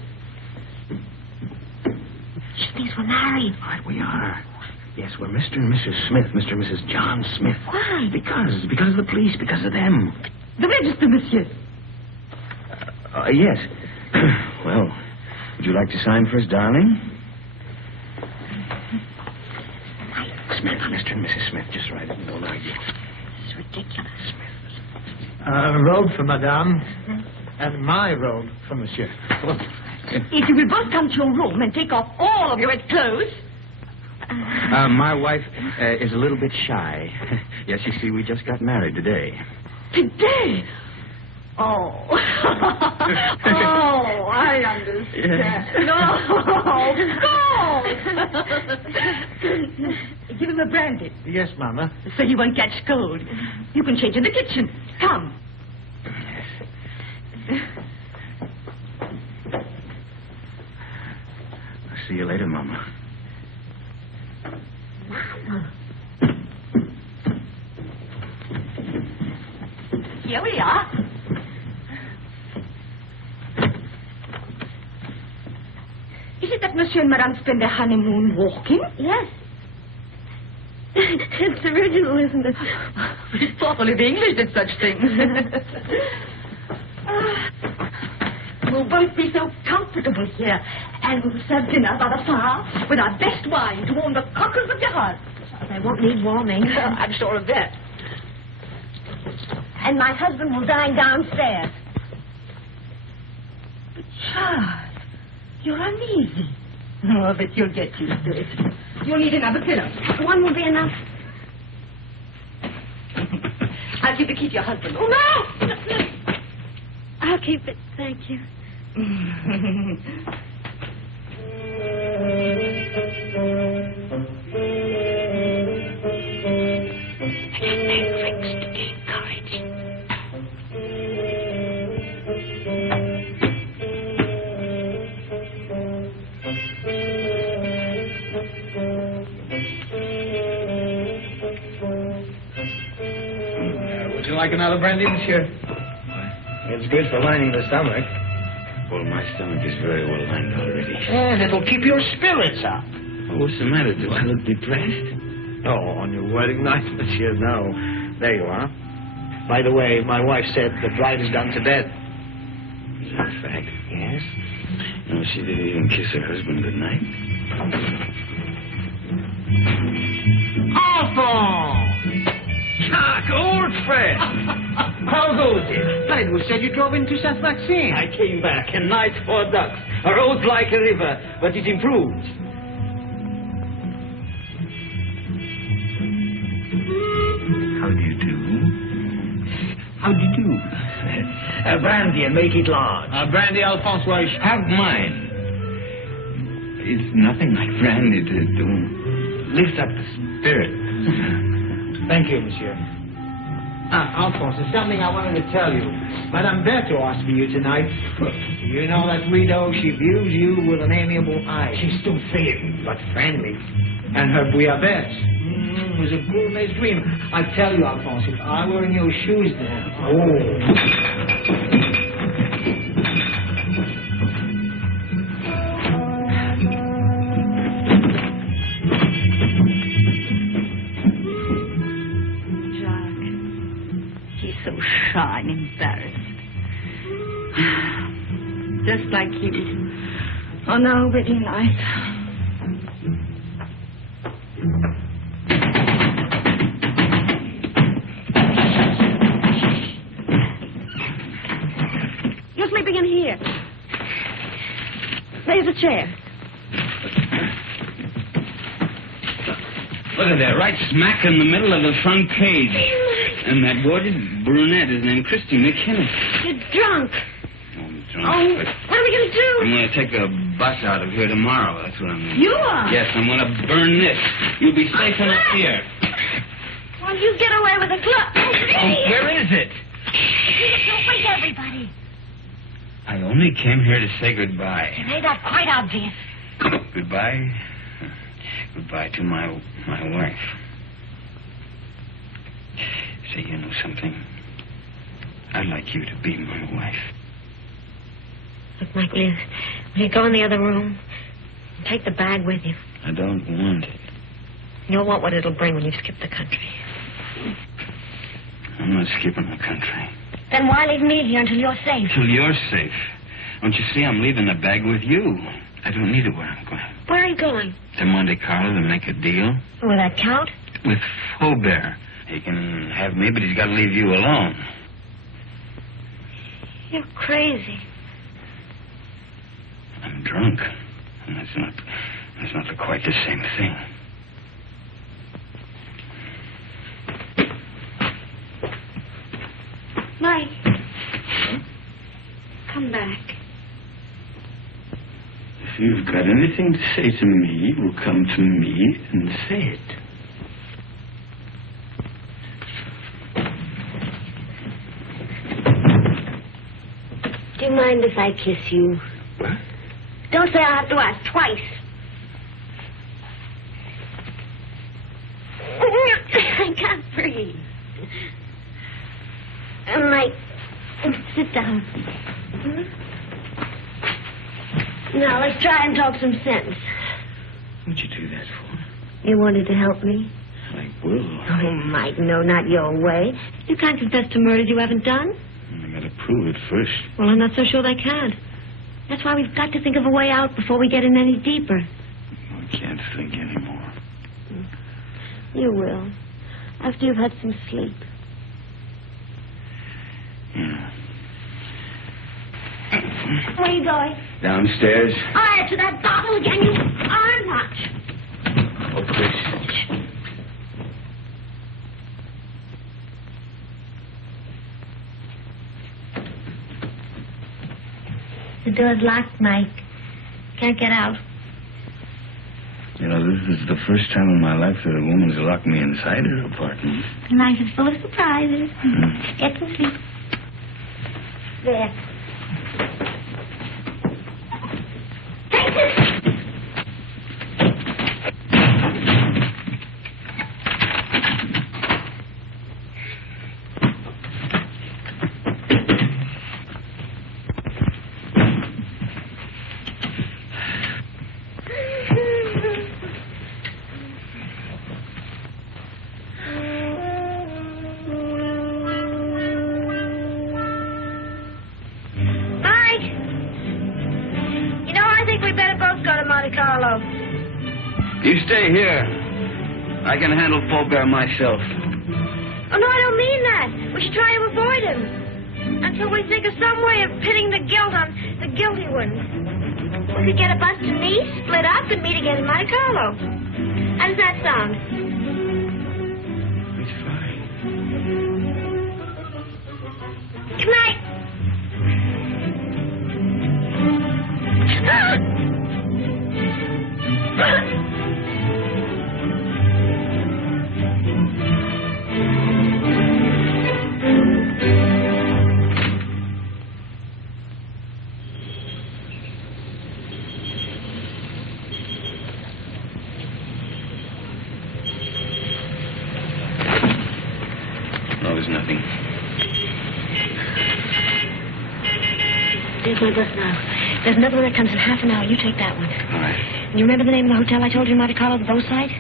She thinks we're married. Right, we are. Yes, we're Mr. and Mrs. Smith, Mr. and Mrs. John Smith. Why? Because of the police, because of them. The register, monsieur. Yes. Well, would you like to sign first, darling? Smith, Mr. and Mrs. Smith, just write it and don't argue. It's ridiculous. Smith. Robe for Madame, and my robe for Monsieur. If you will both come to your room and take off all of your wet clothes. My wife is a little bit shy. Yes, you see, we just got married today. Today? Oh. Oh, I understand. No, of course. Give him a brandy. Yes, Mama. So he won't catch cold. You can change in the kitchen. Come. I'll see you later, Mama. Mom. Here we are. Is it that Monsieur and Madame spend their honeymoon walking? Yes. It's original, isn't it? It's thought only the English did such things. We'll both be so comfortable here, and we'll serve dinner by the fire with our best wine to warm the cockles of your heart. They won't need warming. I'm sure of that. And my husband will dine downstairs. But Charles, you're uneasy. Oh, but you'll get used to it. You'll need another pillow. One will be enough. I'll give the key to your husband. Oh, no! I'll keep it, thank you. Would you like another brandy, monsieur? It's good for lining the stomach. Well, my stomach is very well lined already. And it'll keep your spirits up. Well, what's the matter? Do I look depressed? Oh, on your wedding night, monsieur, no. There you are. By the way, my wife said the bride has gone to bed. Is that a fact? Yes? No, she didn't even kiss her husband goodnight. Alphonse! Chuck, old friend! How goes it? But it was said you drove into Saint Maxime. I came back, and night for ducks. A road like a river, but it improved. How do you do? How do you do? Brandy and make it large. Brandy, Alphonse, why? Have mine. It's nothing like brandy to lift up the spirit. Thank you, monsieur. Alphonse, there's something I wanted to tell you. Madame Berthaud asked for you tonight. You know that widow, she views you with an amiable eye. She's still thin, but friendly. And her bouillabaisse was a gourmet's dream. I tell you, Alphonse, if I were in your shoes then... So shy and embarrassed. Just like you on our wedding night. You're sleeping in here. There's a chair. Look at that, right smack in the middle of the front page. And that gorgeous brunette is named Christy McKinnon. You're drunk. I'm drunk. Oh, what are we going to do? I'm going to take a bus out of here tomorrow. That's what I'm going to do. You are? Yes, I'm going to burn this. You'll be safe enough here. Well, you get away with a glove. Oh, where is it? Don't wake everybody. I only came here to say goodbye. You made that quite obvious. Goodbye? Goodbye to my wife. Say, you know something? I'd like you to be my wife. Look, Mike, will you go in the other room? Take the bag with you. I don't want it. You'll want what it'll bring when you skip the country. I'm not skipping the country. Then why leave me here until you're safe? Till you're safe. Don't you see I'm leaving the bag with you? I don't need it where I'm going. Where are you going? To Monte Carlo to make a deal. Will that count? With Faubert. He can have me, but he's got to leave you alone. You're crazy. I'm drunk. And that's not quite the same thing. Mike. Come back. If you've got anything to say to me, you'll come to me and say it. Do you mind if I kiss you? What? Don't say I have to ask twice. Mike, sit down. Now, let's try and talk some sense. What'd you do that for? You wanted to help me? I will. Oh, Mike, no, not your way. You can't confess to murders you haven't done. I gotta prove it first. Well, I'm not so sure they can't. That's why we've got to think of a way out before we get in any deeper. I can't think anymore. You will. After you've had some sleep. Yeah. Where are you going? Downstairs. I'll answer that bottle again, you are not. Oh, Chris. The door's locked, Mike. Can't get out. You know, this is the first time in my life that a woman's locked me inside her apartment. Life is full of surprises. Get to sleep. There. Take this. You stay here. I can handle Faubert myself. Oh, no, I don't mean that. We should try to avoid him. Until we think of some way of pitting the guilt on the guilty ones. We could get a bus to Nice, split up, and meet again in Monte Carlo. How does that sound? It's fine. Good night. No, there's nothing. There's my bus now. There's another one that comes in half an hour. You take that one. All right. You remember the name of the hotel I told you in Monte Carlo, the boat site?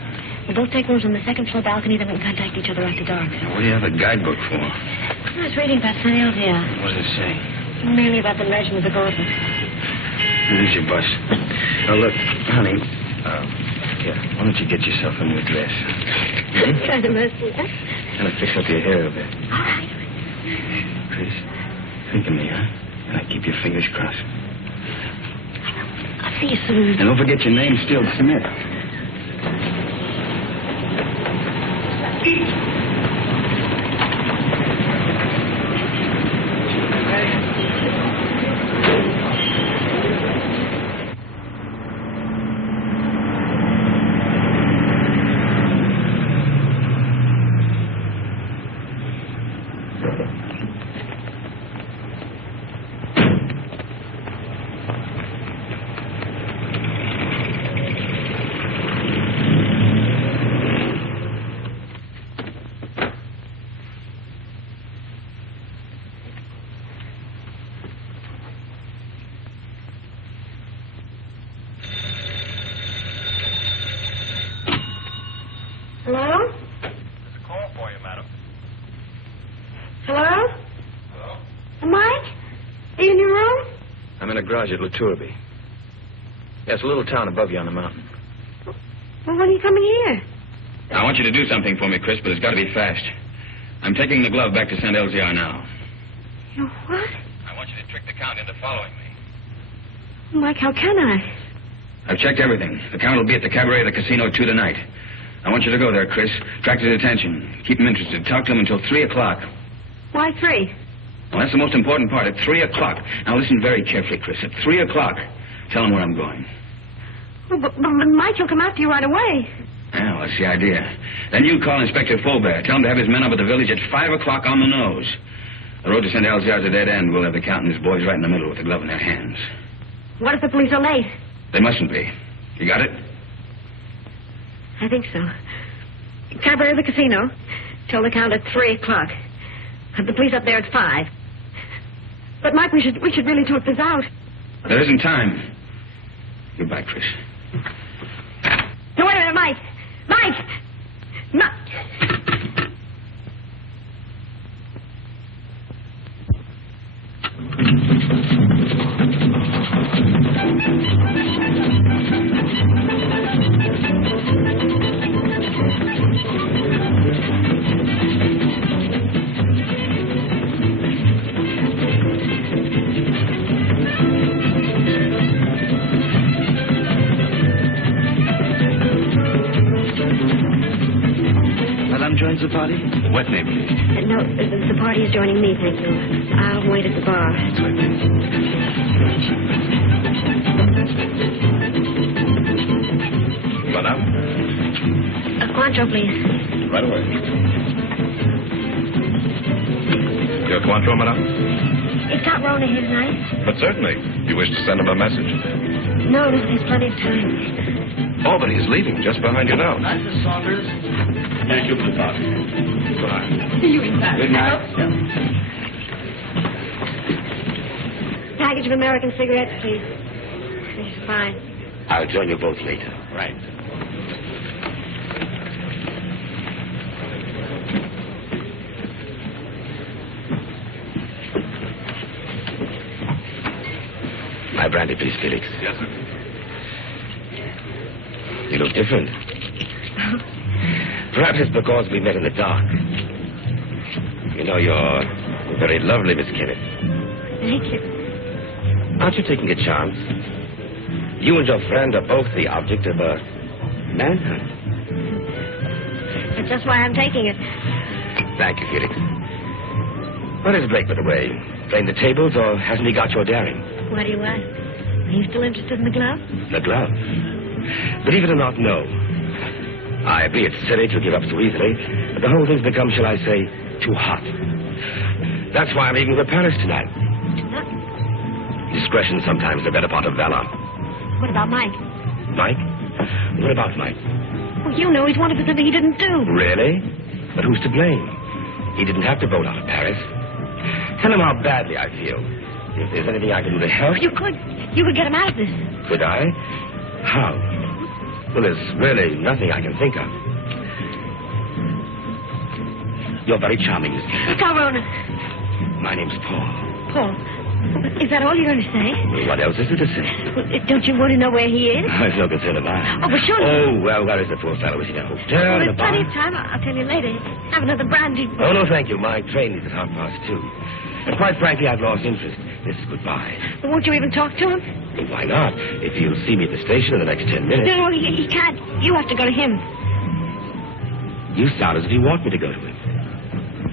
We'll both take rooms on the second floor balcony, then we can contact each other after dark. Now, what do you have a guidebook for? I was reading about St. Elzia. What does it say? Mainly about the legend of the gauntlet. Here's your bus. Now, look, honey. Here, why don't you get yourself a new dress? Kind of messy, huh? And fix up your hair a bit. All right. Chris, think of me, huh? And I keep your fingers crossed. I'll see you soon. And don't forget your name, still Smith. Hello? There's a call for you, madam. Hello? Hello? Mike? Are you in your room? I'm in a garage at Laturby. Yeah, it's a little town above you on the mountain. Well, when are you coming here? I want you to do something for me, Chris, but it's got to be fast. I'm taking the glove back to St. Elzia now. You what? I want you to trick the Count into following me. Mike, how can I? I've checked everything. The Count will be at the cabaret of the casino 2 tonight. I want you to go there, Chris. Attract his attention. Keep him interested. Talk to him until 3 o'clock. Why 3? Well, that's the most important part. At 3 o'clock. Now, listen very carefully, Chris. At 3 o'clock, tell him where I'm going. Well, but Mike will come after you right away. Yeah, well, that's the idea. Then you call Inspector Faubert. Tell him to have his men up at the village at 5 o'clock on the nose. The road to St. Elzia is a dead end. We'll have the Count and his boys right in the middle with the glove in their hands. What if the police are late? They mustn't be. You got it? I think so. Cabaret of the casino. Tell the Count at 3 o'clock. The police up there at 5. But, Mike, we should really talk this out. There isn't time. Goodbye, Chris. No, wait a minute, Mike. Mike! Mike! Madame joins the party? What name, please? No, the party is joining me, thank you. I'll wait at the bar. Madame? A Cointreau, please. Right away. Your Cointreau, madame? It's got Rona here tonight. But certainly. You wish to send him a message? No, there's plenty of time. Oh, but he's leaving just behind you now. Mr. Saunders? Thank you for the party. Goodbye. See you inside. Good night. I hope so. Package of American cigarettes, please. This is fine. I'll join you both later. Right. My brandy, please, Felix. Yes, sir. You look different. Perhaps it's because we met in the dark. You know, you're very lovely, Miss Kenneth. Thank you. Aren't you taking a chance? You and your friend are both the object of a manhunt. That's just why I'm taking it. Thank you, Felix. Where is Blake, by the way? Playing the tables, or hasn't he got your daring? Why do you ask? Are you still interested in the glove? The glove? Believe it or not, no. I agree it's silly to give up so easily, but the whole thing's become, shall I say, too hot. That's why I'm leaving for Paris tonight. Discretion's sometimes the better part of valor. What about Mike? Mike? What about Mike? Well, you know he's wanted for something he didn't do. Really? But who's to blame? He didn't have to bolt out of Paris. Tell him how badly I feel. If there's anything I can do to help... You could get him out of this. Could I? How? Well, there's really nothing I can think of. You're very charming, Miss Kennedy. Corona. My name's Paul. Paul, is that all you're going to say? Well, what else is there to say? Well, don't you want to know where he is? It's no concern of mine. Oh, but surely... Oh, well, where is the poor fellow? Is he in a hotel? Well, in a there's bar? plenty of time. I'll tell you later. Have another brandy. Oh, no, thank you. My train leaves at 2:30. And quite frankly, I've lost interest. This is goodbye. Well, won't you even talk to him? Well, why not? If he'll see me at the station in the next 10 minutes. No, he can't. You have to go to him. You sound as if you want me to go to him.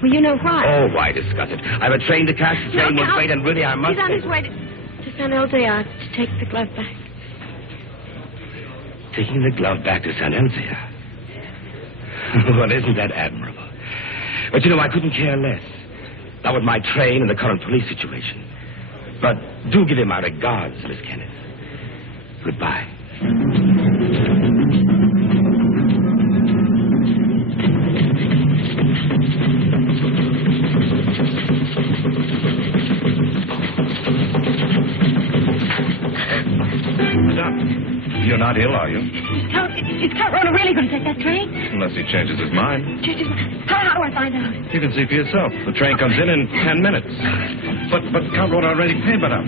Well, you know why. Oh, why discuss it? I have a train to catch. The train won't wait, and really, I must... He's on his way to San Elzea to take the glove back. Taking the glove back to San Elzea? Well, isn't that admirable? But, you know, I couldn't care less. Not with my train and the current police situation. But do give him my regards, Miss Kenneth. Goodbye. You're not ill, are you? Is Count Rona really going to take that train? Unless he changes his mind. How do I find out? You can see for yourself. The train comes in 10 minutes. But Count Rona already paid, madame.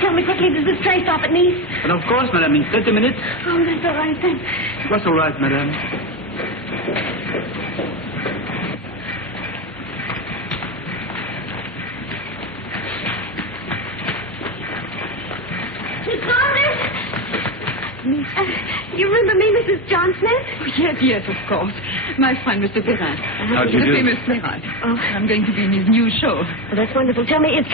Tell me quickly, does this train stop at Nice? And of course, madame, in 30 minutes. Oh, that's all right, thanks. What's all right, madame? Miss Saunders? You remember me, Mrs. John Smith? Oh, yes, of course. My friend, Mr. Perrin. How do you the do? famous playwright. Oh. I'm going to be in his new show. Well, that's wonderful. Tell me, is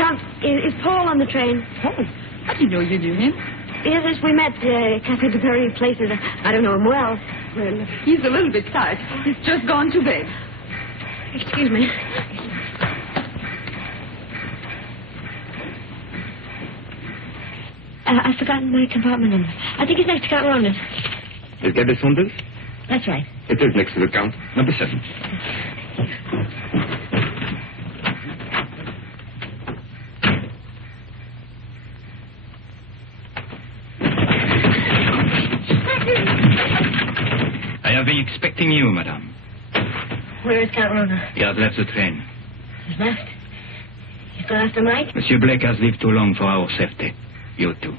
Paul on the train? Paul? How do you know you knew him? Yes, we met Cafe de Paris places. I don't know him well. Well, he's a little bit tired. He's just gone to bed. Excuse me. I've forgotten my compartment number. I think it's next to Count Ronald. Is Gaby Saunders? That's right. It is next to the Count. Number 7. I have been expecting you, madame. Where is Count Ronald? He has left the train. He's left. He's gone after Mike? Monsieur Blake has lived too long for our safety. You too.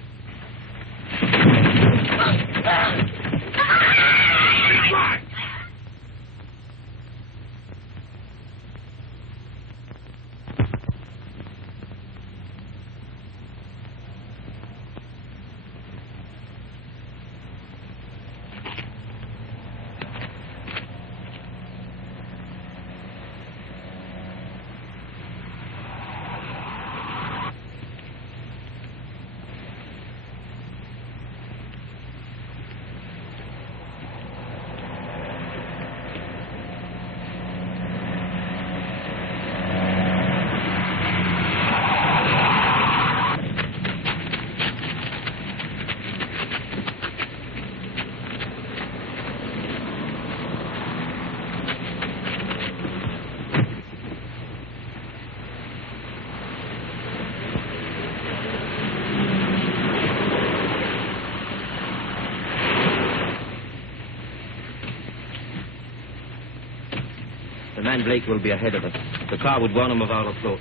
The man Blake will be ahead of us. The car would warn him of our approach.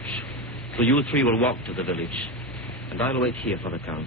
So you three will walk to the village. And I'll wait here for the Count.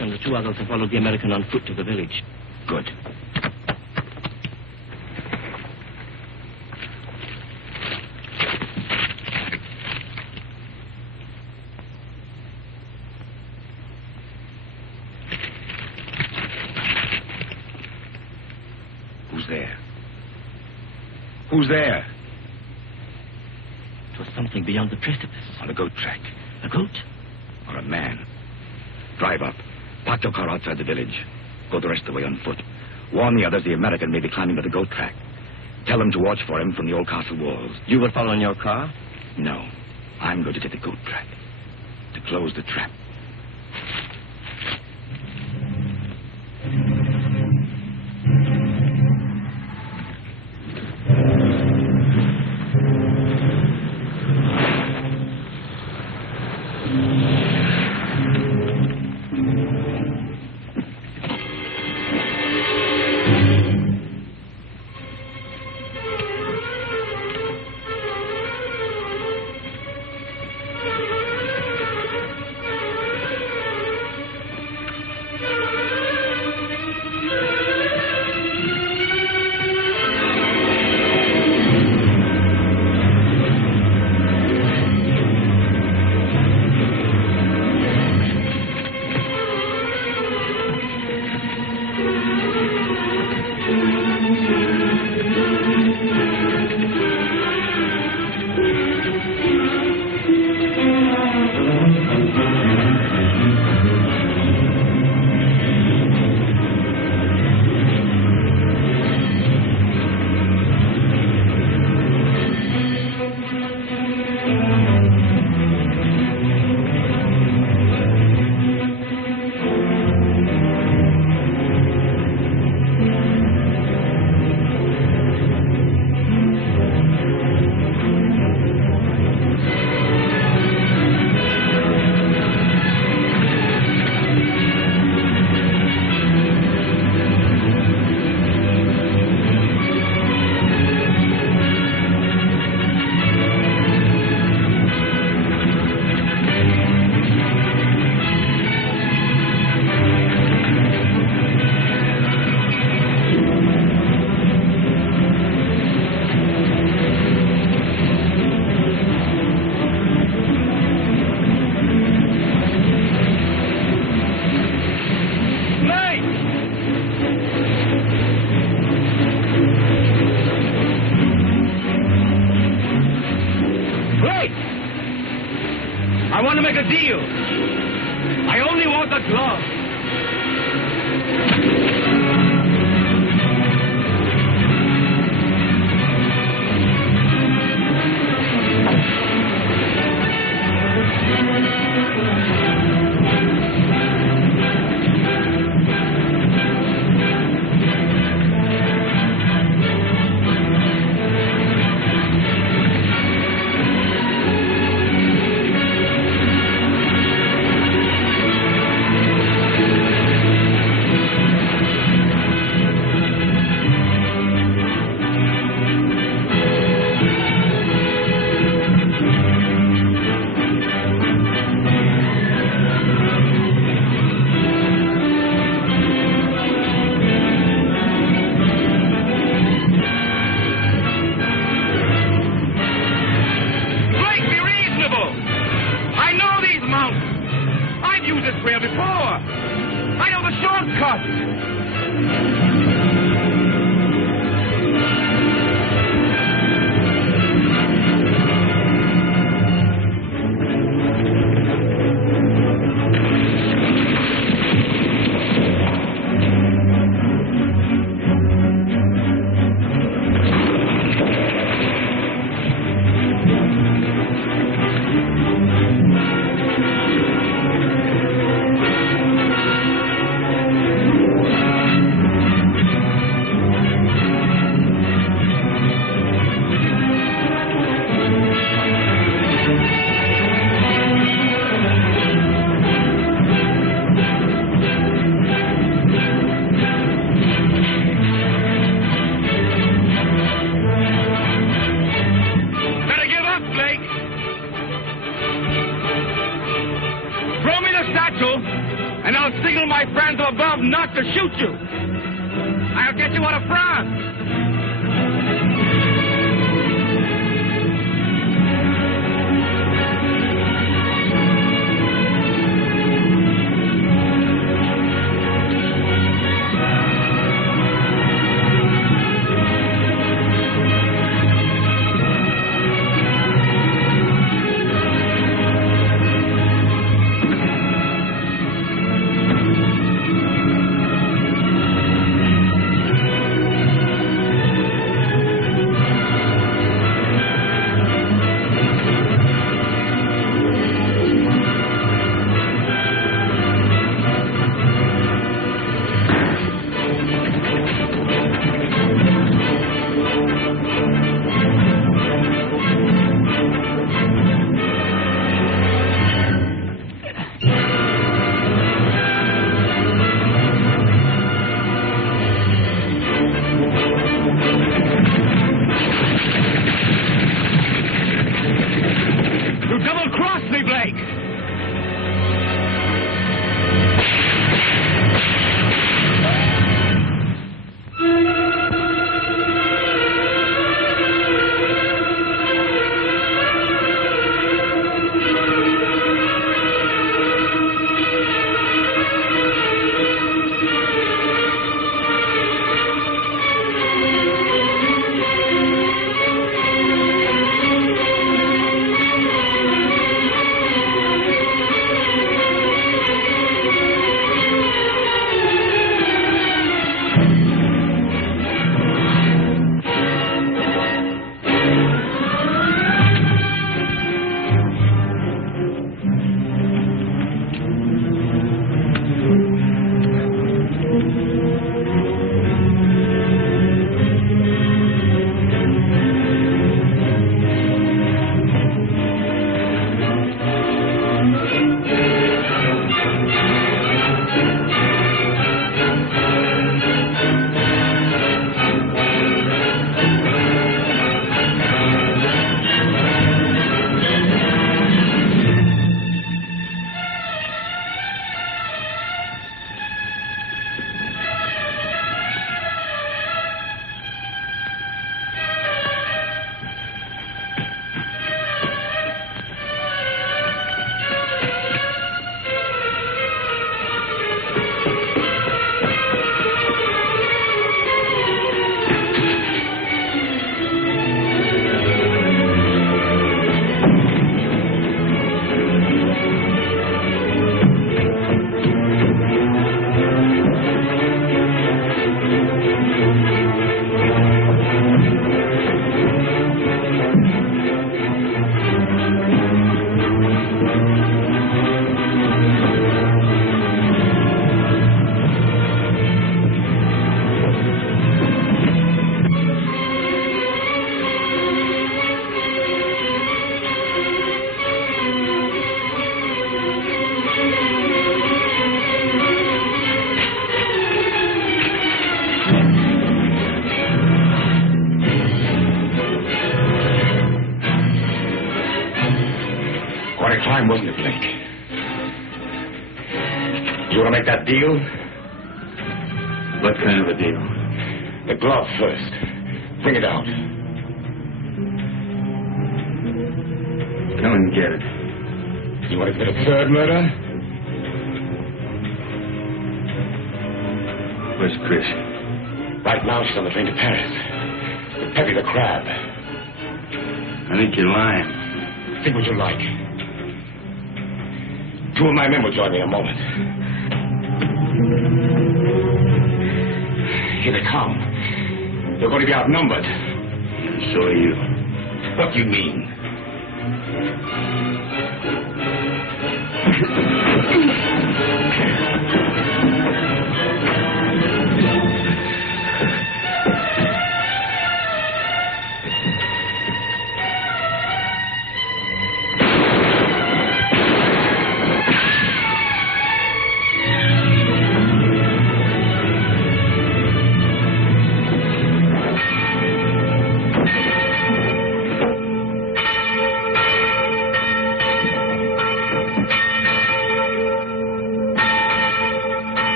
And the 2 others have followed the American on foot to the village. Good. Who's there? Who's there? It was something beyond the precipice. On the goat track. A goat? Or a man. Drive up. Park your car outside the village. Go the rest of the way on foot. Warn the others the American may be climbing to the goat track. Tell them to watch for him from the old castle walls. You will follow in your car? No. I'm going to take the goat track. To close the trap. Wait! I want to make a deal. I only want the glove. Not to shoot you. I'll get you out of France. Quite a climb, wasn't it, Blake? You want to make that deal? What kind of a deal? The glove first. Bring it out. Come and get it. You want to commit a third murder? Where's Chris? Right now, she's on the train to Paris. With Peppy the Crab. I think you're lying. Think what you like. Two of my men will join me in a moment. Here they come. They're going to be outnumbered. So are you. What do you mean?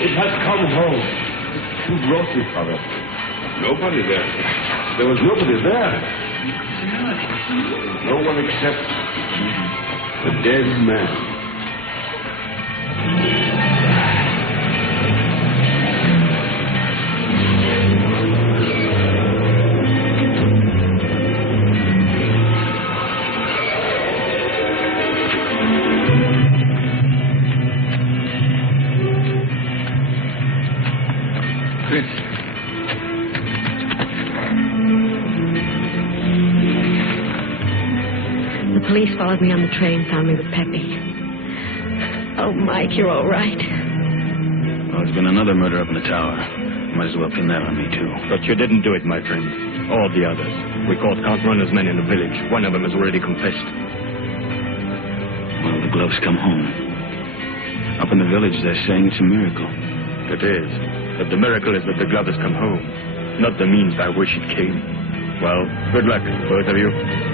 It has come home. Who brought you, Father? Nobody there. There was nobody there. No one except the dead man. The police followed me on the train, found me with Peppy. Oh, Mike, you're all right. Well, there's been another murder up in the tower. Might as well pin that on me, too. But you didn't do it, my friend. All the others. We caught Count Runner's men in the village. One of them has already confessed. Well, the gloves come home. Up in the village, they're saying it's a miracle. It is. But the miracle is that the glove has come home, not the means by which it came. Well, good luck, both of you.